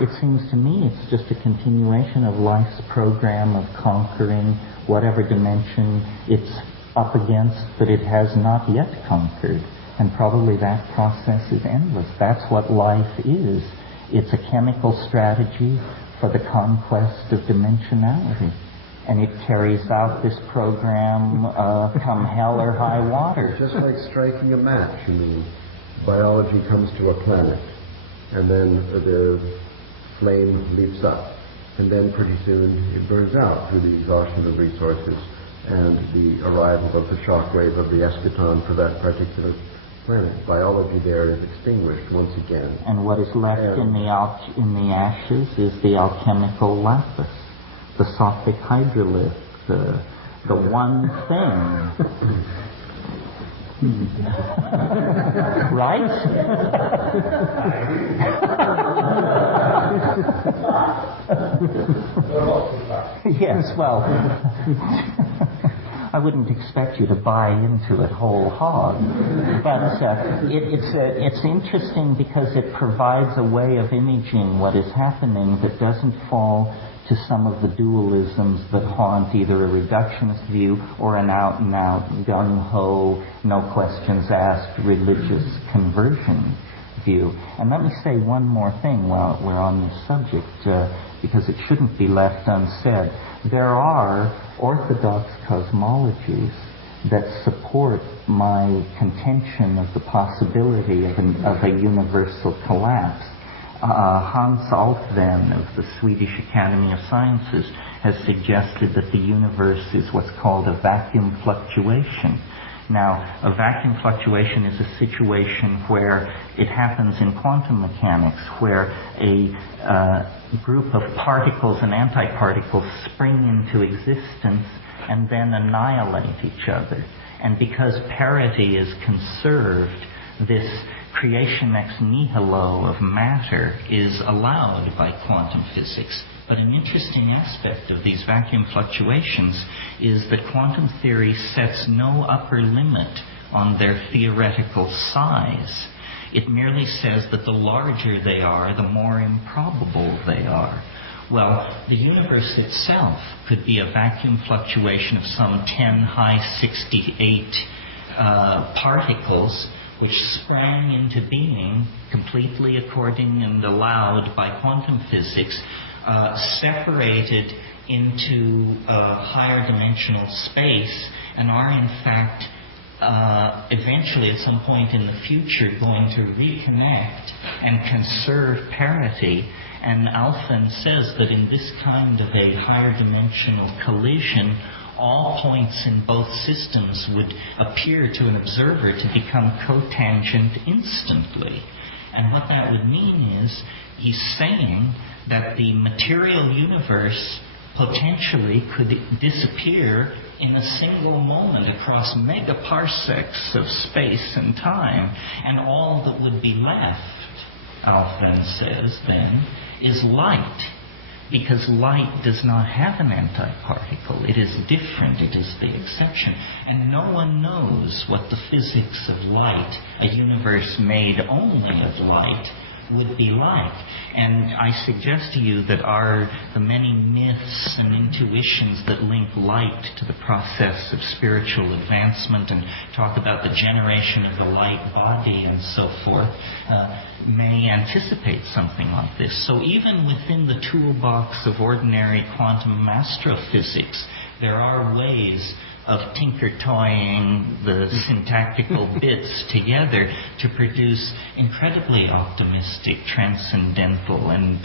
It seems to me it's just a continuation of life's program of conquering whatever dimension it's up against that it has not yet conquered. And probably that process is endless. That's what life is. It's a chemical strategy for the conquest of dimensionality. And it carries out this program come hell or high water. Just like striking a match. Biology comes to a planet, and then the flame leaps up, and then pretty soon it burns out through the exhaustion of resources and the arrival of the shock wave of the eschaton for that particular planet. Biology there is extinguished once again. And what is left in the ashes is the alchemical lapis, the Sophic hydrolith, the one thing. Right? Yes, well, I wouldn't expect you to buy into it whole hog, but it's interesting because it provides a way of imaging what is happening that doesn't fall to some of the dualisms that haunt either a reductionist view or an out-and-out, gung-ho, no questions asked, religious conversion view. And let me say one more thing while we're on this subject, because it shouldn't be left unsaid. There are orthodox cosmologies that support my contention of the possibility of a universal collapse. Hans Alfvén of the Swedish Academy of Sciences has suggested that the universe is what's called a vacuum fluctuation. Now, a vacuum fluctuation is a situation where it happens in quantum mechanics, where a group of particles and antiparticles spring into existence and then annihilate each other. And because parity is conserved, this creation ex nihilo of matter is allowed by quantum physics. But an interesting aspect of these vacuum fluctuations is that quantum theory sets no upper limit on their theoretical size. It merely says that the larger they are, the more improbable they are. Well, the universe itself could be a vacuum fluctuation of some 10 high 68 particles, which sprang into being completely according and allowed by quantum physics, separated into higher dimensional space and are in fact eventually at some point in the future going to reconnect and conserve parity. And Alphen says that in this kind of a higher dimensional collision, all points in both systems would appear to an observer to become cotangent instantly. And what that would mean is, he's saying that the material universe potentially could disappear in a single moment across megaparsecs of space and time, and all that would be left, Alphen says then, is light. Because light does not have an antiparticle. It is different. It is the exception. And no one knows what the physics of light, a universe made only of light, would be like. And I suggest to you that the many myths and intuitions that link light to the process of spiritual advancement and talk about the generation of the light body and so forth may anticipate something like this. So even within the toolbox of ordinary quantum astrophysics, there are ways of tinker-toying the syntactical bits together to produce incredibly optimistic, transcendental, and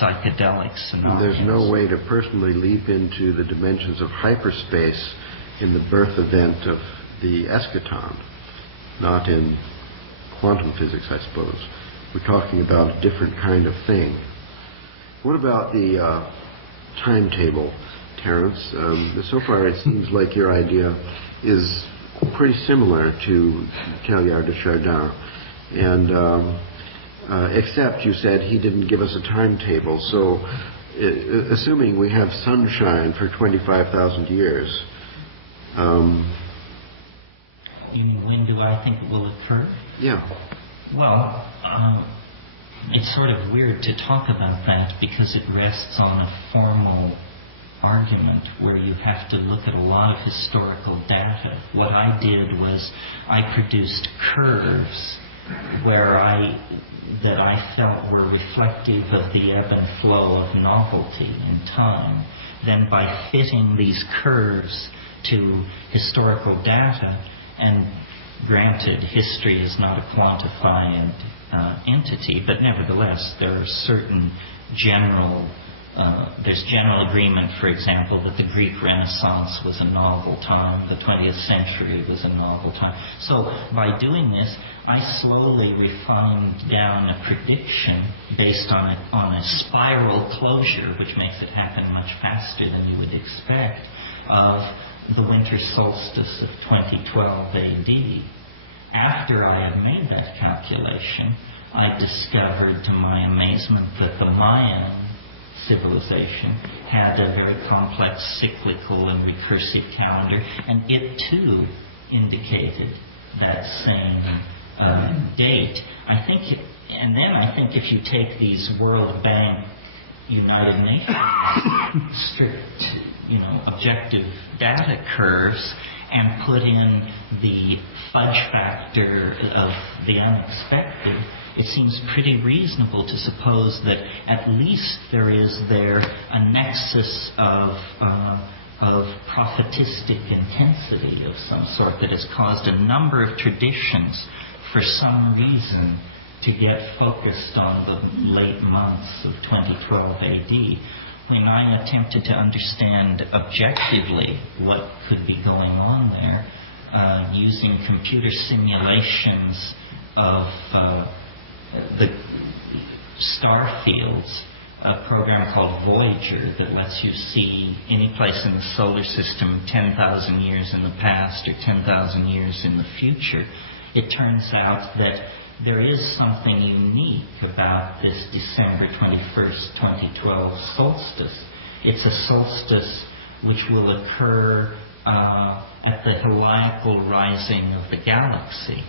psychedelic scenarios. There's no way to personally leap into the dimensions of hyperspace in the birth event of the eschaton, not in quantum physics, I suppose. We're talking about a different kind of thing. What about the timetable, Terence? So far it seems like your idea is pretty similar to Teilhard de Chardin, and except you said he didn't give us a timetable. So assuming we have sunshine for 25,000 years, you mean when do I think it will occur? Yeah. Well, it's sort of weird to talk about that because it rests on a formal argument where you have to look at a lot of historical data. What I did was I produced curves that I felt were reflective of the ebb and flow of novelty in time. Then by fitting these curves to historical data, and granted, history is not a quantified entity, but nevertheless, there are certain there's general agreement, for example, that the Greek Renaissance was a novel time, the 20th century was a novel time. So by doing this, I slowly refined down a prediction based on a spiral closure, which makes it happen much faster than you would expect, of the winter solstice of 2012 AD. After I had made that calculation, I discovered to my amazement that the Mayan civilization had a very complex cyclical and recursive calendar, and it too indicated that same date. I think if you take these World Bank, United Nations strict, objective data curves and put in the fudge factor of the unexpected, it seems pretty reasonable to suppose that at least there is a nexus of prophetistic intensity of some sort that has caused a number of traditions for some reason to get focused on the late months of 2012 AD. When I attempted to understand objectively what could be going on there, using computer simulations of the star fields, a program called Voyager that lets you see any place in the solar system 10,000 years in the past or 10,000 years in the future, it turns out that there is something unique about this December 21st, 2012 solstice. It's a solstice which will occur at the heliacal rising of the galaxy.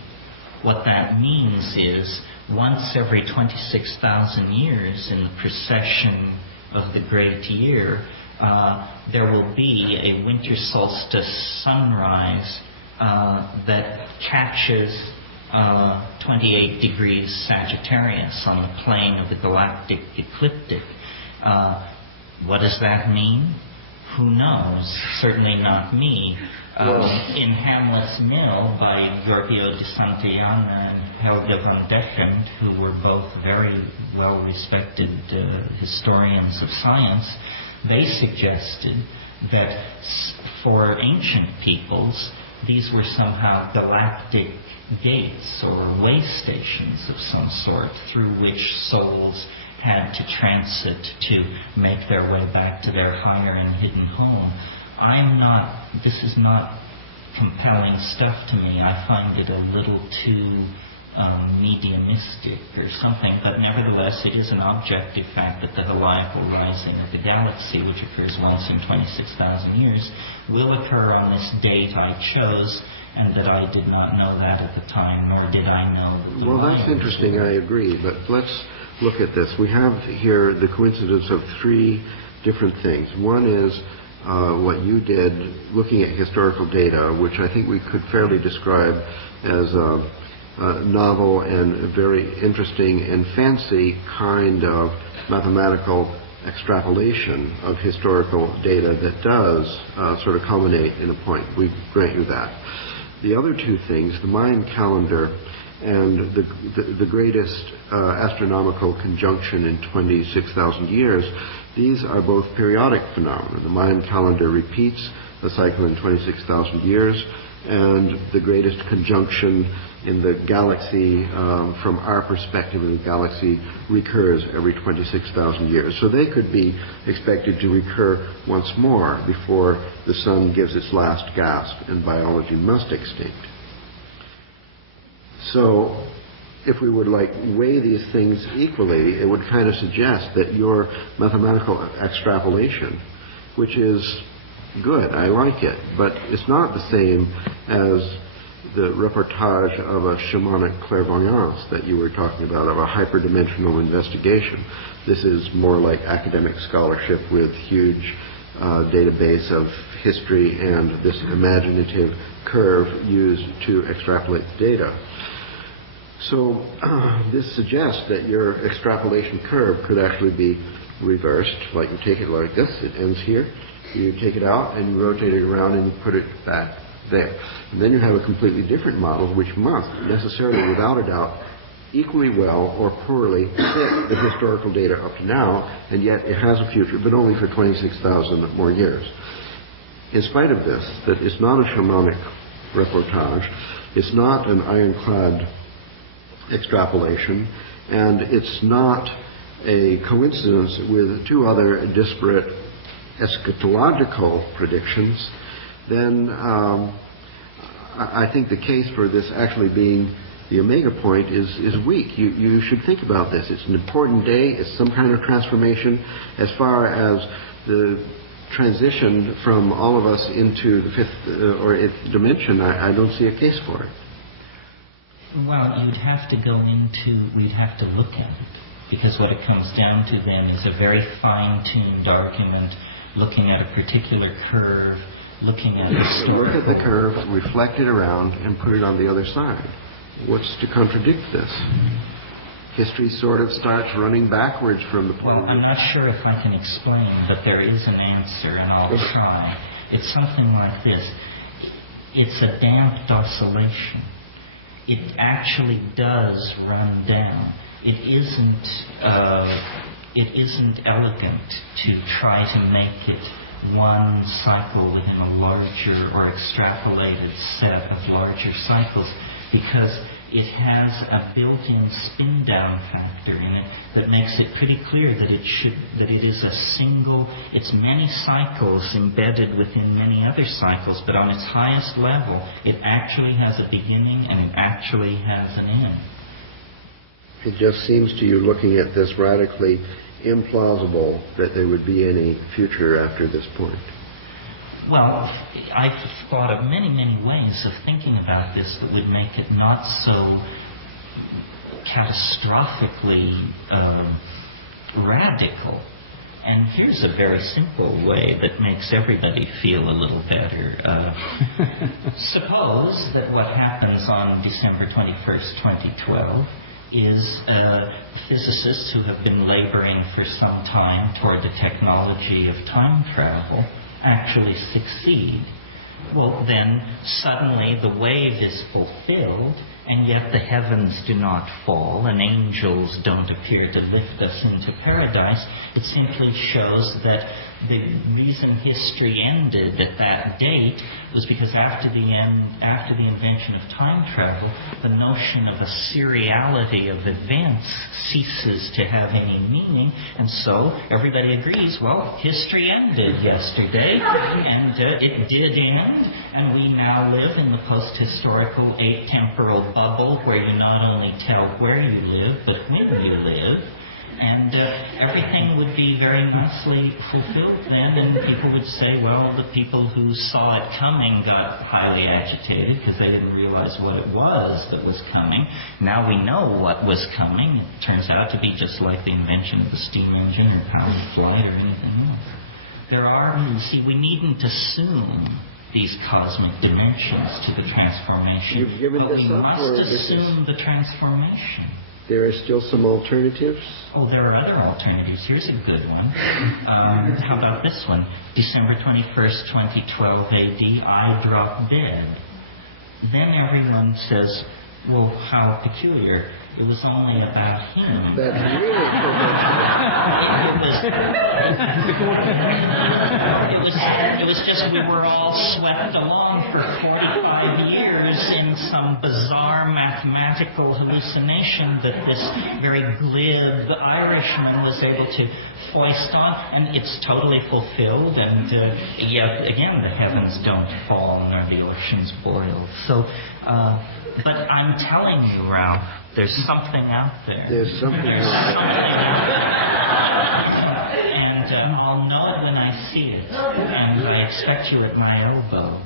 What that means is once every 26,000 years in the precession of the great year, there will be a winter solstice sunrise that catches 28 degrees Sagittarius on the plane of the galactic ecliptic. What does that mean? Who knows? Certainly not me. In Hamlet's Mill by Giorgio de Santillana and Helga von Deschent, who were both very well-respected historians of science, they suggested that for ancient peoples, these were somehow galactic gates or way stations of some sort through which souls had to transit to make their way back to their higher and hidden home. This is not compelling stuff to me. I find it a little too mediumistic or something, but nevertheless it is an objective fact that the heliacal rising of the galaxy, which occurs once in 26,000 years, will occur on this date I chose, and that I did not know that at the time, nor did I know. Well, that's interesting, I agree, but let's look at this. We have here the coincidence of three different things. One is what you did looking at historical data, which I think we could fairly describe as a novel and very interesting and fancy kind of mathematical extrapolation of historical data that does sort of culminate in a point. We grant you that. The other two things, the Mayan calendar and the greatest astronomical conjunction in 26,000 years, these are both periodic phenomena. The Mayan calendar repeats the cycle in 26,000 years, and the greatest conjunction in the galaxy, from our perspective in the galaxy, recurs every 26,000 years. So they could be expected to recur once more before the sun gives its last gasp and biology must extinct. So if we would weigh these things equally, it would kind of suggest that your mathematical extrapolation, which is good, I like it, but it's not the same as the reportage of a shamanic clairvoyance that you were talking about, of a hyperdimensional investigation. This is more like academic scholarship with huge database of history and this imaginative curve used to extrapolate the data. So this suggests that your extrapolation curve could actually be reversed, like you take it like this, it ends here, you take it out and you rotate it around and you put it back there. And then you have a completely different model which must necessarily, without a doubt, equally well or poorly fit the historical data up to now, and yet it has a future, but only for 26,000 more years. In spite of this, that it's not a shamanic reportage, it's not an ironclad extrapolation, and it's not a coincidence with two other disparate eschatological predictions, then I think the case for this actually being the omega point is weak. You should think about this. It's an important day. It's some kind of transformation. As far as the transition from all of us into the fifth or eighth dimension, I don't see a case for it. Well, we'd have to look at it, because what it comes down to then is a very fine-tuned argument, looking at a particular curve, looking at historical... Look at the curve, reflect it around, and put it on the other side. What's to contradict this? History sort of starts running backwards from the point of view. I'm not sure if I can explain, but there is an answer, and I'll try. It's something like this. It's a damped oscillation. It actually does run down. It isn't elegant to try to make it one cycle within a larger or extrapolated set of larger cycles, because it has a built-in spin-down factor in it that makes it pretty clear that it is a single, it's many cycles embedded within many other cycles, but on its highest level, it actually has a beginning and it actually has an end. It just seems to you, looking at this, radically implausible that there would be any future after this point. Well, I've thought of many, many ways of thinking about this that would make it not so catastrophically radical. And here's a very simple way that makes everybody feel a little better. Suppose that what happens on December 21st, 2012 is physicists who have been laboring for some time toward the technology of time travel actually succeed. Well, then suddenly the wave is fulfilled, and yet the heavens do not fall, and angels don't appear to lift us into paradise. It simply shows that the reason history ended at that date was because after the invention of time travel, the notion of a seriality of events ceases to have any meaning, and so everybody agrees, well, history ended yesterday, and it did end, and we now live in the post-historical atemporal bubble where you not only tell where you live, but when you live. And everything would be very nicely fulfilled then, and people would say, well, the people who saw it coming got highly agitated because they didn't realize what it was that was coming. Now we know what was coming. It turns out to be just like the invention of the steam engine or powered flight or anything else. We needn't assume these cosmic dimensions to the transformation. You've given this we up, must assume the transformation. There are still some alternatives? Oh, there are other alternatives. Here's a good one. How about this one? December 21st, 2012 AD, I drop dead. Then everyone says, well, how peculiar. It was only about him. That's really It was just we were all swept along for 45 years in some bizarre mathematical hallucination that this very glib Irishman was able to foist on, and it's totally fulfilled, and yet again the heavens don't fall nor the oceans boil. So, but I'm telling you, Ralph, there's something out there. There's something out there. And I'll know it when I see it. And I expect you at my elbow.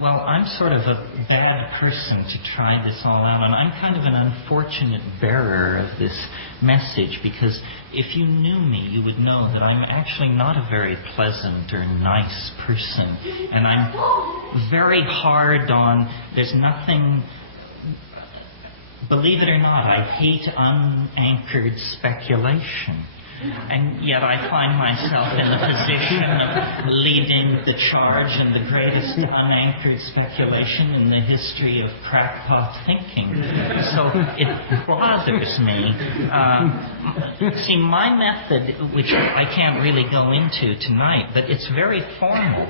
Well, I'm sort of a bad person to try this all out, and I'm kind of an unfortunate bearer of this message, because if you knew me, you would know that I'm actually not a very pleasant or nice person, and I'm very hard on, there's nothing, believe it or not, I hate unanchored speculation. And yet I find myself in the position of leading the charge in the greatest unanchored speculation in the history of crackpot thinking. So it bothers me. See, my method, which I can't really go into tonight, but it's very formal.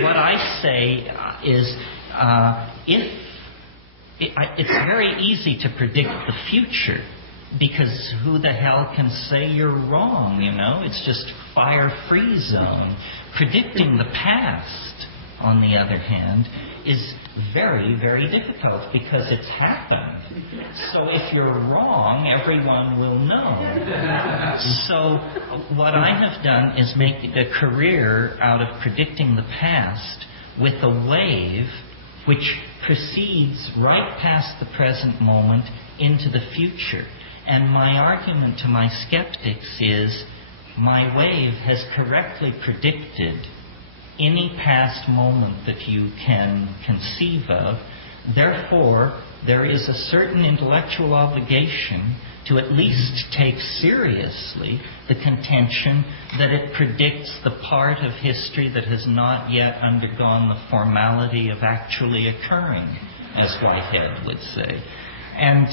What I say is, it's very easy to predict the future, because who the hell can say you're wrong, you know? It's just fire-free zone. Predicting the past, on the other hand, is very, very difficult because it's happened. So if you're wrong, everyone will know. So what I have done is make a career out of predicting the past with a wave which proceeds right past the present moment into the future. And my argument to my skeptics is, my wave has correctly predicted any past moment that you can conceive of. Therefore, there is a certain intellectual obligation to at least take seriously the contention that it predicts the part of history that has not yet undergone the formality of actually occurring, as Whitehead would say. And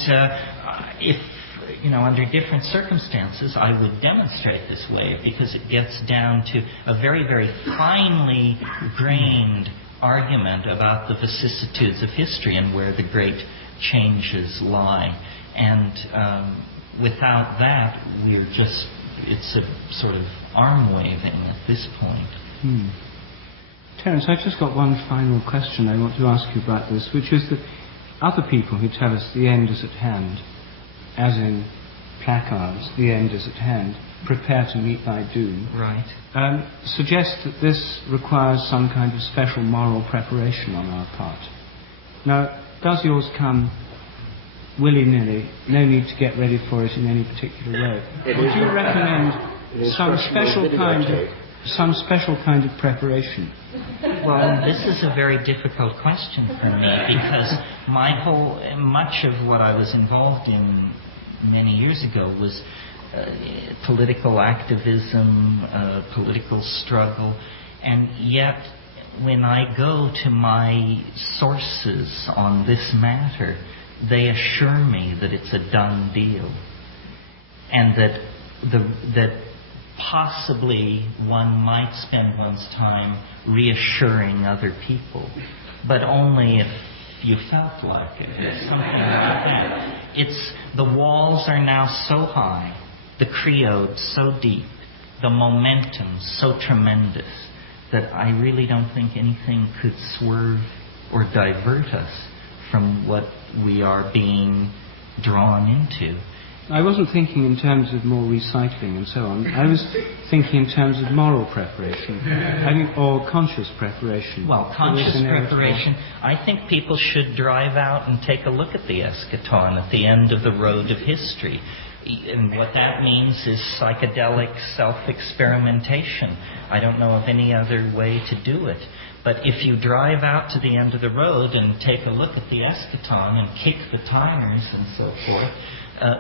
if under different circumstances, I would demonstrate this wave, because it gets down to a very, very finely grained argument about the vicissitudes of history and where the great changes lie. And without that, it's a sort of arm waving at this point. Terence, I've just got one final question I want to ask you about this, which is that other people who tell us the end is at hand, as in placards, the end is at hand, prepare to meet thy doom, right, suggest that this requires some kind of special moral preparation on our part. Now, does yours come willy-nilly, no need to get ready for it in any particular way. Would you recommend some special kind of preparation? Well, this is a very difficult question for me because much of what I was involved in many years ago was political activism, political struggle, and yet when I go to my sources on this matter, they assure me that it's a done deal, and that possibly one might spend one's time reassuring other people, but only if you felt like it, or something like that. The walls are now so high, the creode so deep, the momentum so tremendous, that I really don't think anything could swerve or divert us from what we are being drawn into. I wasn't thinking in terms of more recycling and so on. I was thinking in terms of moral preparation, or conscious preparation. Well, conscious preparation, I think people should drive out and take a look at the eschaton at the end of the road of history. And what that means is psychedelic self-experimentation. I don't know of any other way to do it. But if you drive out to the end of the road and take a look at the eschaton and kick the tires and so forth,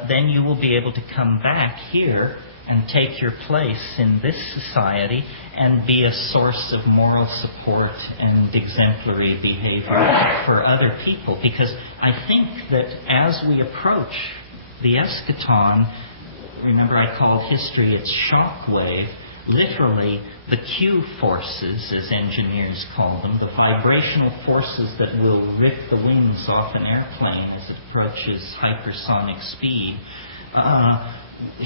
then you will be able to come back here and take your place in this society and be a source of moral support and exemplary behavior for other people. Because I think that as we approach the eschaton, remember I called history its shockwave, literally the Q forces, as engineers call them, the vibrational forces that will rip the wings off an airplane as it approaches hypersonic speed.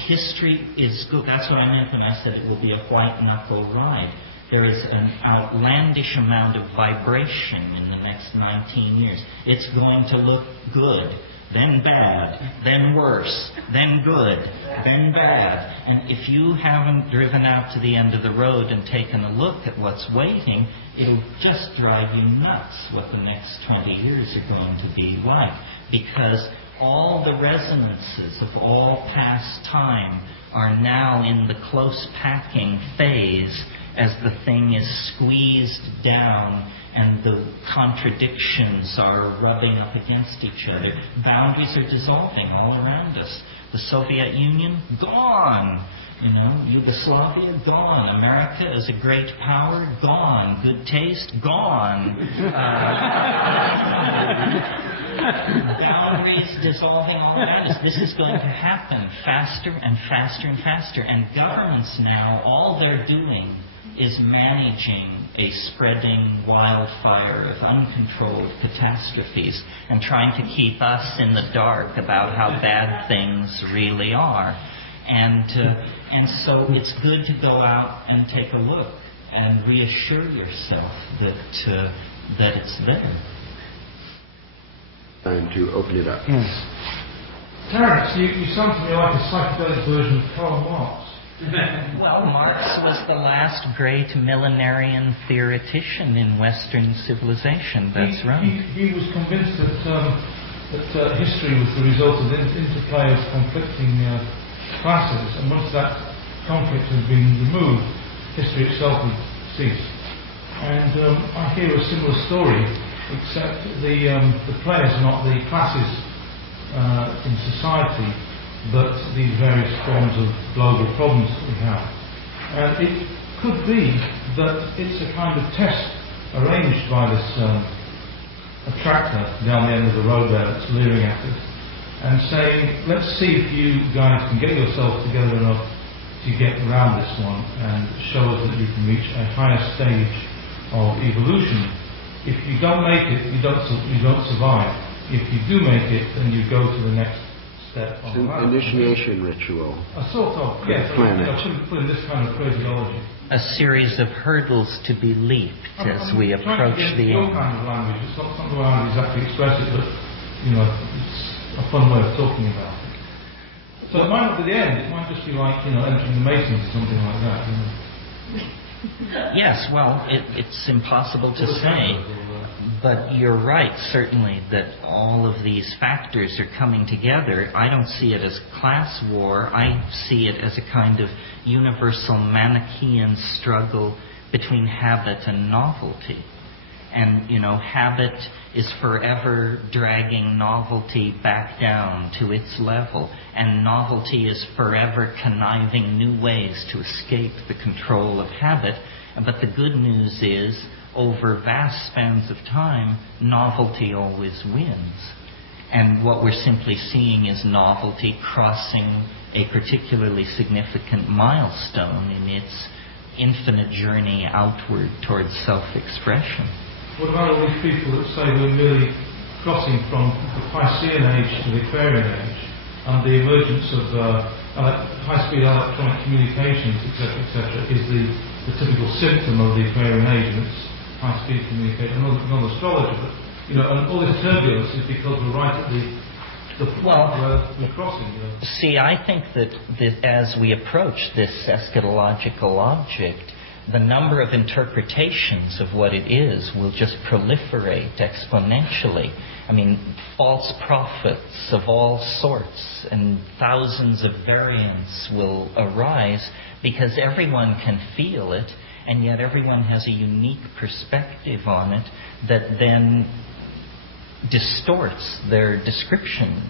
History is good. That's what I meant when I said it will be a white-knuckle ride. There is an outlandish amount of vibration in the next 19 years. It's going to look good, then bad, then worse, then good, then bad. And if you haven't driven out to the end of the road and taken a look at what's waiting, it'll just drive you nuts what the next 20 years are going to be like. Because all the resonances of all past time are now in the close packing phase as the thing is squeezed down and the contradictions are rubbing up against each other. Boundaries are dissolving all around us. The Soviet Union, gone. Yugoslavia, gone. America is a great power, gone. Good taste, gone. Boundaries dissolving all around us. This is going to happen faster and faster and faster. And governments now, all they're doing is managing a spreading wildfire of uncontrolled catastrophes and trying to keep us in the dark about how bad things really are. And so it's good to go out and take a look and reassure yourself that it's there. Time to open it up. Yes. Terence, you sound to me like a psychedelic version of Karl Marx. Well, Marx was the last great millenarian theoretician in Western civilization. That's right. He was convinced that history was the result of the interplay of conflicting classes, and once that conflict had been removed, history itself would cease. And I hear a similar story, except the players are not the classes in society, but these various forms of global problems that we have. And it could be that it's a kind of test arranged by this attractor down the end of the road there that's leering at us and saying, let's see if you guys can get yourselves together enough to get around this one and show us that you can reach a higher stage of evolution. If you don't make it, you don't survive. If you do make it, then you go to the next step. It's an initiation ritual. A sort of, yes. I shouldn't put in this kind of phraseology. A series of hurdles to be leaped as we approach the end. Your kind of language. It's not something I exactly express it, but it's a fun way of talking about it. So it might not be the end. It might just be like entering the Masons or something like that. Yes, well, it's impossible to say. But you're right, certainly, that all of these factors are coming together. I don't see it as class war. I see it as a kind of universal Manichaean struggle between habit and novelty. And, habit is forever dragging novelty back down to its level. And novelty is forever conniving new ways to escape the control of habit. But the good news is, over vast spans of time, novelty always wins. And what we're simply seeing is novelty crossing a particularly significant milestone in its infinite journey outward towards self-expression. What about all these people that say we're merely crossing from the Piscean age to the Aquarian age, and the emergence of high-speed electronic communications, etc., is the typical symptom of the Aquarian age, and it's high-speed communication, not astrology, but, and all this turbulence is because we're right at the point where we're crossing. See, I think that as we approach this eschatological object, the number of interpretations of what it is will just proliferate exponentially. I mean, false prophets of all sorts and thousands of variants will arise because everyone can feel it, and yet everyone has a unique perspective on it that then distorts their description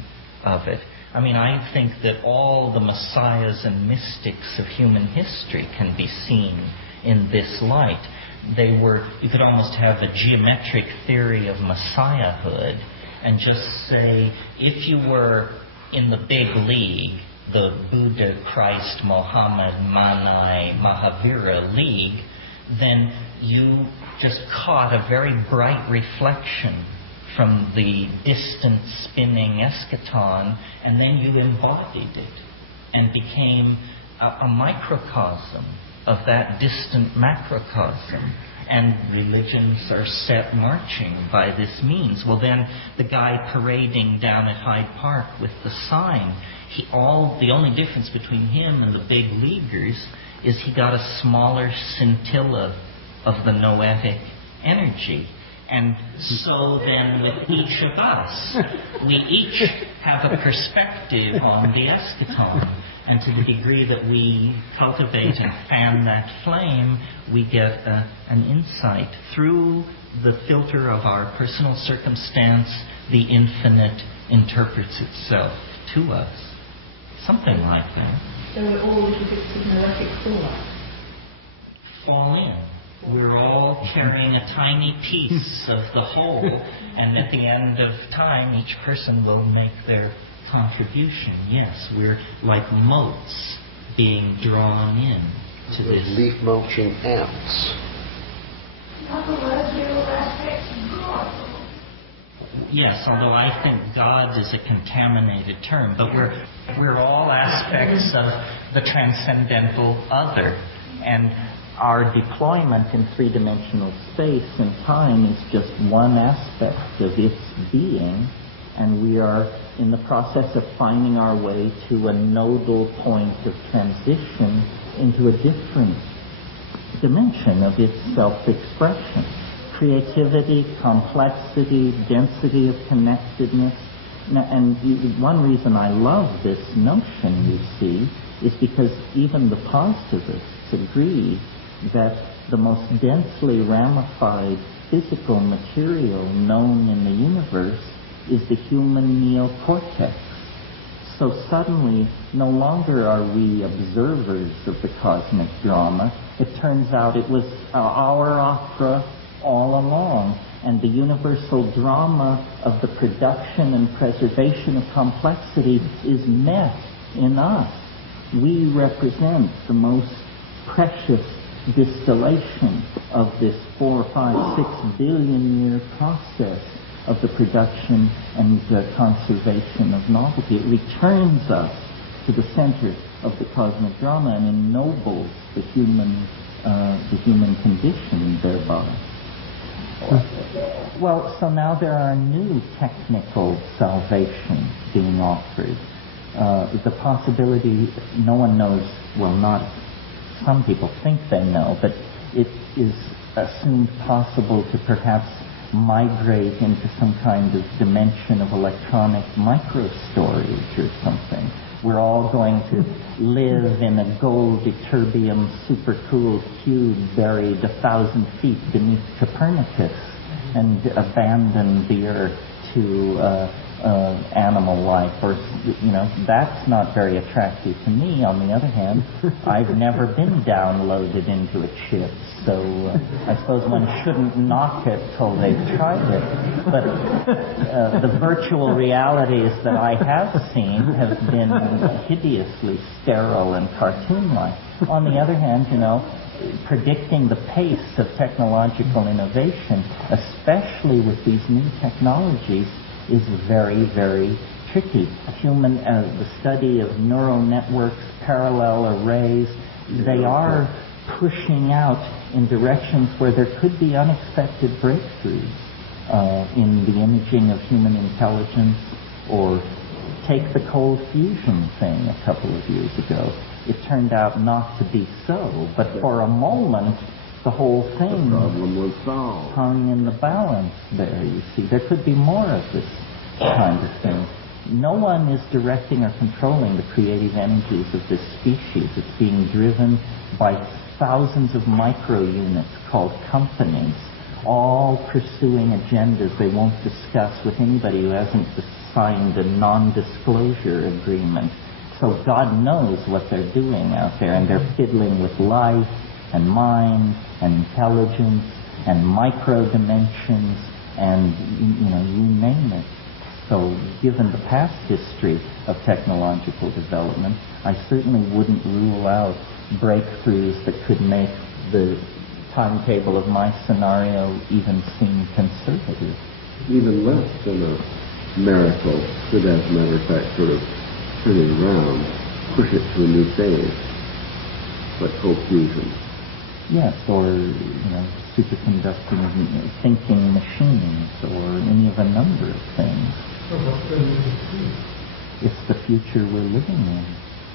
of it. I mean, I think that all the messiahs and mystics of human history can be seen in this light. You could almost have a geometric theory of messiahhood and just say, if you were in the big league, the Buddha, Christ, Mohammed, Manai, Mahavira league, then you just caught a very bright reflection from the distant spinning eschaton, and then you embodied it and became a microcosm of that distant macrocosm. And religions are set marching by this means. Well, then the guy parading down at Hyde Park with the sign, the only difference between him and the big leaguers is he got a smaller scintilla of the noetic energy. And so then with each of us, we each have a perspective on the eschaton. And to the degree that we cultivate and fan that flame, we get an insight. Through the filter of our personal circumstance, the infinite interprets itself to us. Something like that. So we're all little bits of neurotic fallout. Fall in. We're all carrying a tiny piece of the whole, and at the end of time, each person will make their contribution. Yes, we're like motes being drawn in to this. Leaf mulching ants. In other words, we're all aspects of God. Yes, although I think God is a contaminated term, but we're all aspects of the transcendental other, and our deployment in three-dimensional space and time is just one aspect of its being, and we are in the process of finding our way to a nodal point of transition into a different dimension of its self-expression. Creativity, complexity, density of connectedness. And one reason I love this notion, you see, is because even the positivists agree that the most densely ramified physical material known in the universe is the human neocortex. So suddenly, no longer are we observers of the cosmic drama. It turns out it was our opera all along, and the universal drama of the production and preservation of complexity is met in us. We represent the most precious distillation of this 4, 5, 6 billion year process of the production and the conservation of novelty. It returns us to the center of the cosmic drama and ennobles the human condition thereby. Well, so now there are new technical salvations being offered. The possibility, no one knows, well, not some people think they know, but it is assumed possible to perhaps migrate into some kind of dimension of electronic microstorage or something. We're all going to live in a gold ytterbium supercooled cube buried 1,000 feet beneath Copernicus and abandon the Earth to animal life, or, that's not very attractive to me. On the other hand, I've never been downloaded into a chip, so I suppose one shouldn't knock it till they've tried it. But the virtual realities that I have seen have been hideously sterile and cartoon-like. On the other hand, predicting the pace of technological innovation, especially with these new technologies, is very, very tricky. The study of neural networks, parallel arrays, they are pushing out in directions where there could be unexpected breakthroughs in the imaging of human intelligence. Or take the cold fusion thing a couple of years ago. It turned out not to be so, but for a moment, the whole thing hung in the balance there, you see. There could be more of this kind of thing. No one is directing or controlling the creative energies of this species. It's being driven by thousands of micro units called companies, all pursuing agendas they won't discuss with anybody who hasn't signed a non-disclosure agreement. So God knows what they're doing out there, and they're fiddling with life and mind and intelligence and micro dimensions and, you name it. So given the past history of technological development, I certainly wouldn't rule out breakthroughs that could make the timetable of my scenario even seem conservative. Even less than a miracle could, as a matter of fact, sort of turn it around, push it to a new phase, like cold fusion. Yes, or, superconducting thinking machines, or any of a number of things. It's the future we're living in.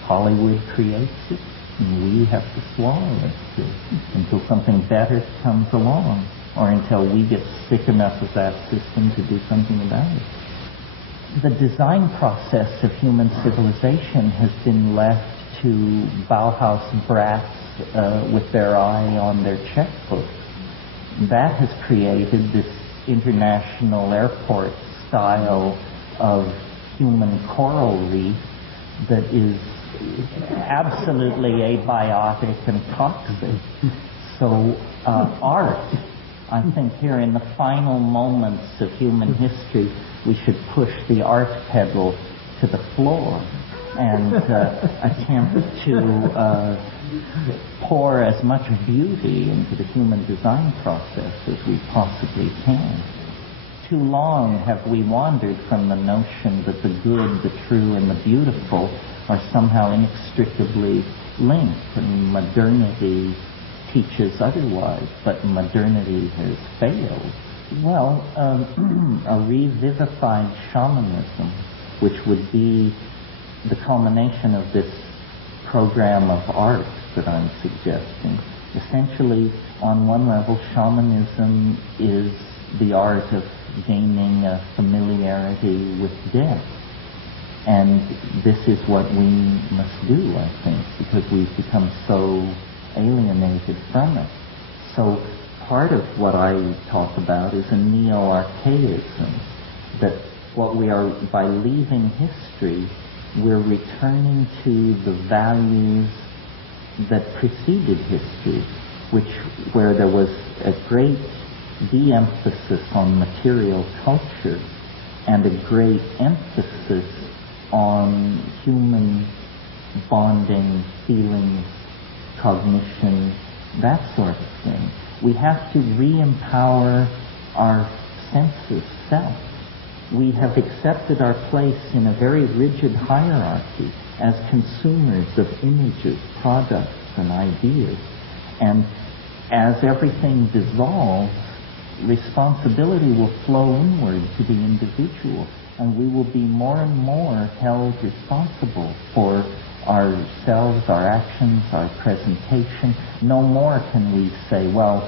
Hollywood creates it, and we have to swallow it until something better comes along, or until we get sick enough of that system to do something about it. The design process of human civilization has been left to Bauhaus brats with their eye on their checkbook. That has created this international airport style of human coral reef that is absolutely abiotic and toxic. So art, I think here in the final moments of human history, we should push the art pedal to the floor and attempt to pour as much beauty into the human design process as we possibly can. Too long have we wandered from the notion that the good, the true, and the beautiful are somehow inextricably linked, and modernity teaches otherwise, but modernity has failed. Well, a revivified shamanism, which would be the culmination of this program of art that I'm suggesting. Essentially, on one level, shamanism is the art of gaining a familiarity with death. And this is what we must do, I think, because we've become so alienated from it. So part of what I talk about is a neo-archaism, that what we are, by leaving history, we're returning to the values that preceded history, where there was a great de-emphasis on material culture and a great emphasis on human bonding, feelings, cognition, that sort of thing. We have to re-empower our sense of self. We have accepted our place in a very rigid hierarchy as consumers of images, products, and ideas. And as everything dissolves, responsibility will flow inward to the individual, and we will be more and more held responsible for ourselves, our actions, our presentation. No more can we say, well,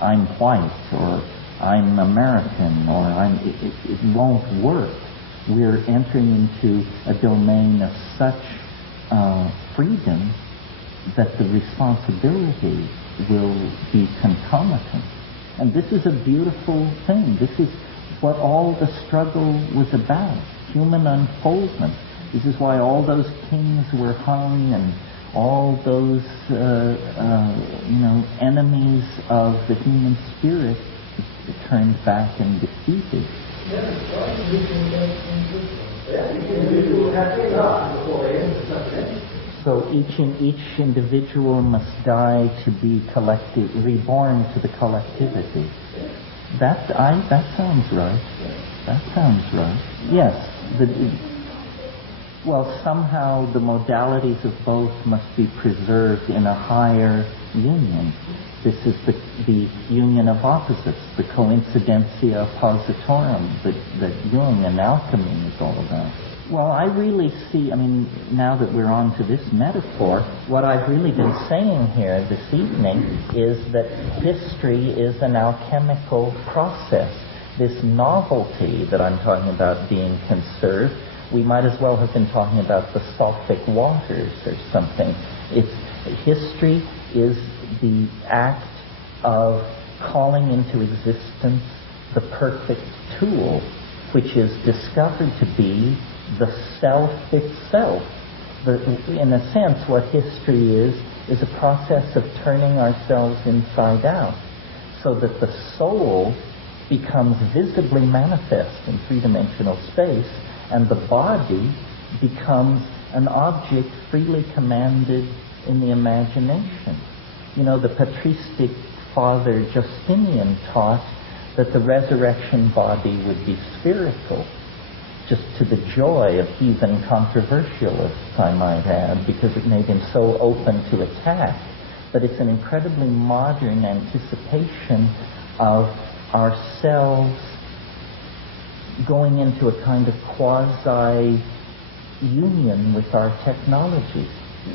I'm white, or I'm American, or it won't work. We're entering into a domain of such freedom that the responsibility will be concomitant. And this is a beautiful thing. This is what all the struggle was about, human unfoldment. This is why all those kings were hung and all those enemies of the human spirit turned back and defeated. So each individual must die to be reborn to the collectivity. That sounds right. That sounds right. Yes. Somehow the modalities of both must be preserved in a higher union. This is the union of opposites, the coincidentia oppositorum that Jung and alchemy is all about. Well, I really see, now that we're on to this metaphor, what I've really been saying here this evening is that history is an alchemical process. This novelty that I'm talking about being conserved, we might as well have been talking about the sulfic waters or something. History is the act of calling into existence the perfect tool, which is discovered to be the self itself. In a sense, what history is a process of turning ourselves inside out so that the soul becomes visibly manifest in three-dimensional space and the body becomes an object freely commanded in the imagination. The patristic father Justinian taught that the resurrection body would be spherical, just to the joy of heathen controversialists, I might add, because it made him so open to attack. But it's an incredibly modern anticipation of ourselves going into a kind of quasi-union with our technology.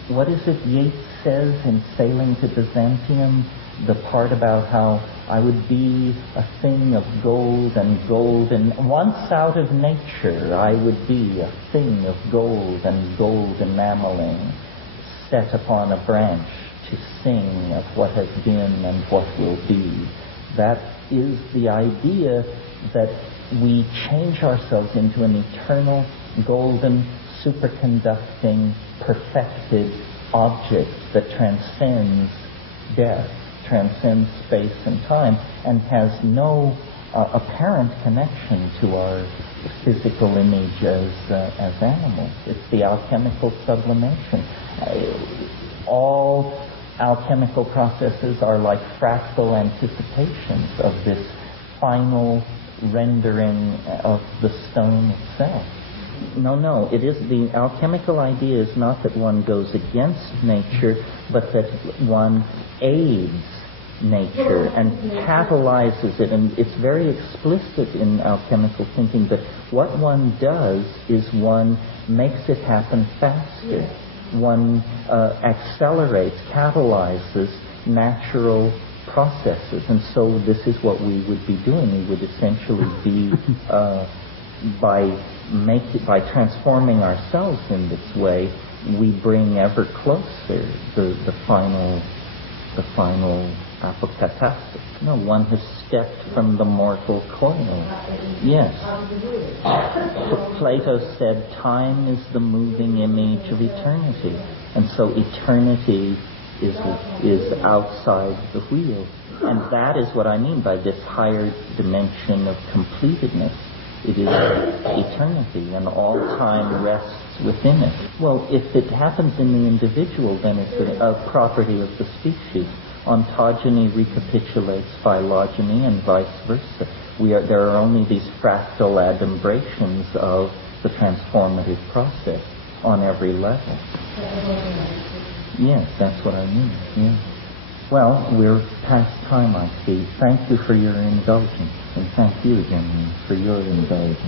What is it Yeats says in Sailing to Byzantium? The part about how I would be a thing of gold, and once out of nature I would be a thing of gold enameling, set upon a branch to sing of what has been and what will be. That is the idea that we change ourselves into an eternal, golden, superconducting, perfected object that transcends death, transcends space and time, and has no apparent connection to our physical image as animals. It's the alchemical sublimation. All alchemical processes are like fractal anticipations of this final rendering of the stone itself. No, it is the alchemical idea is not that one goes against nature, but that one aids nature and catalyzes it. And it's very explicit in alchemical thinking that what one does is one makes it happen faster. One accelerates, catalyzes natural processes. And so this is what we would be doing. We would essentially be, by transforming ourselves in this way, we bring ever closer the final apokatastasis. No, one has stepped from the mortal coil. Yes. Plato said, time is the moving image of eternity. And so eternity is outside the wheel. And that is what I mean by this higher dimension of completedness. It is eternity, and all time rests within it. Well, if it happens in the individual, then it's a property of the species. Ontogeny recapitulates phylogeny and vice versa. There are only these fractal adumbrations of the transformative process on every level. Yes, that's what I mean. Yeah. Well, we're past time, I see. Thank you for your indulgence, and thank you again for your indulgence.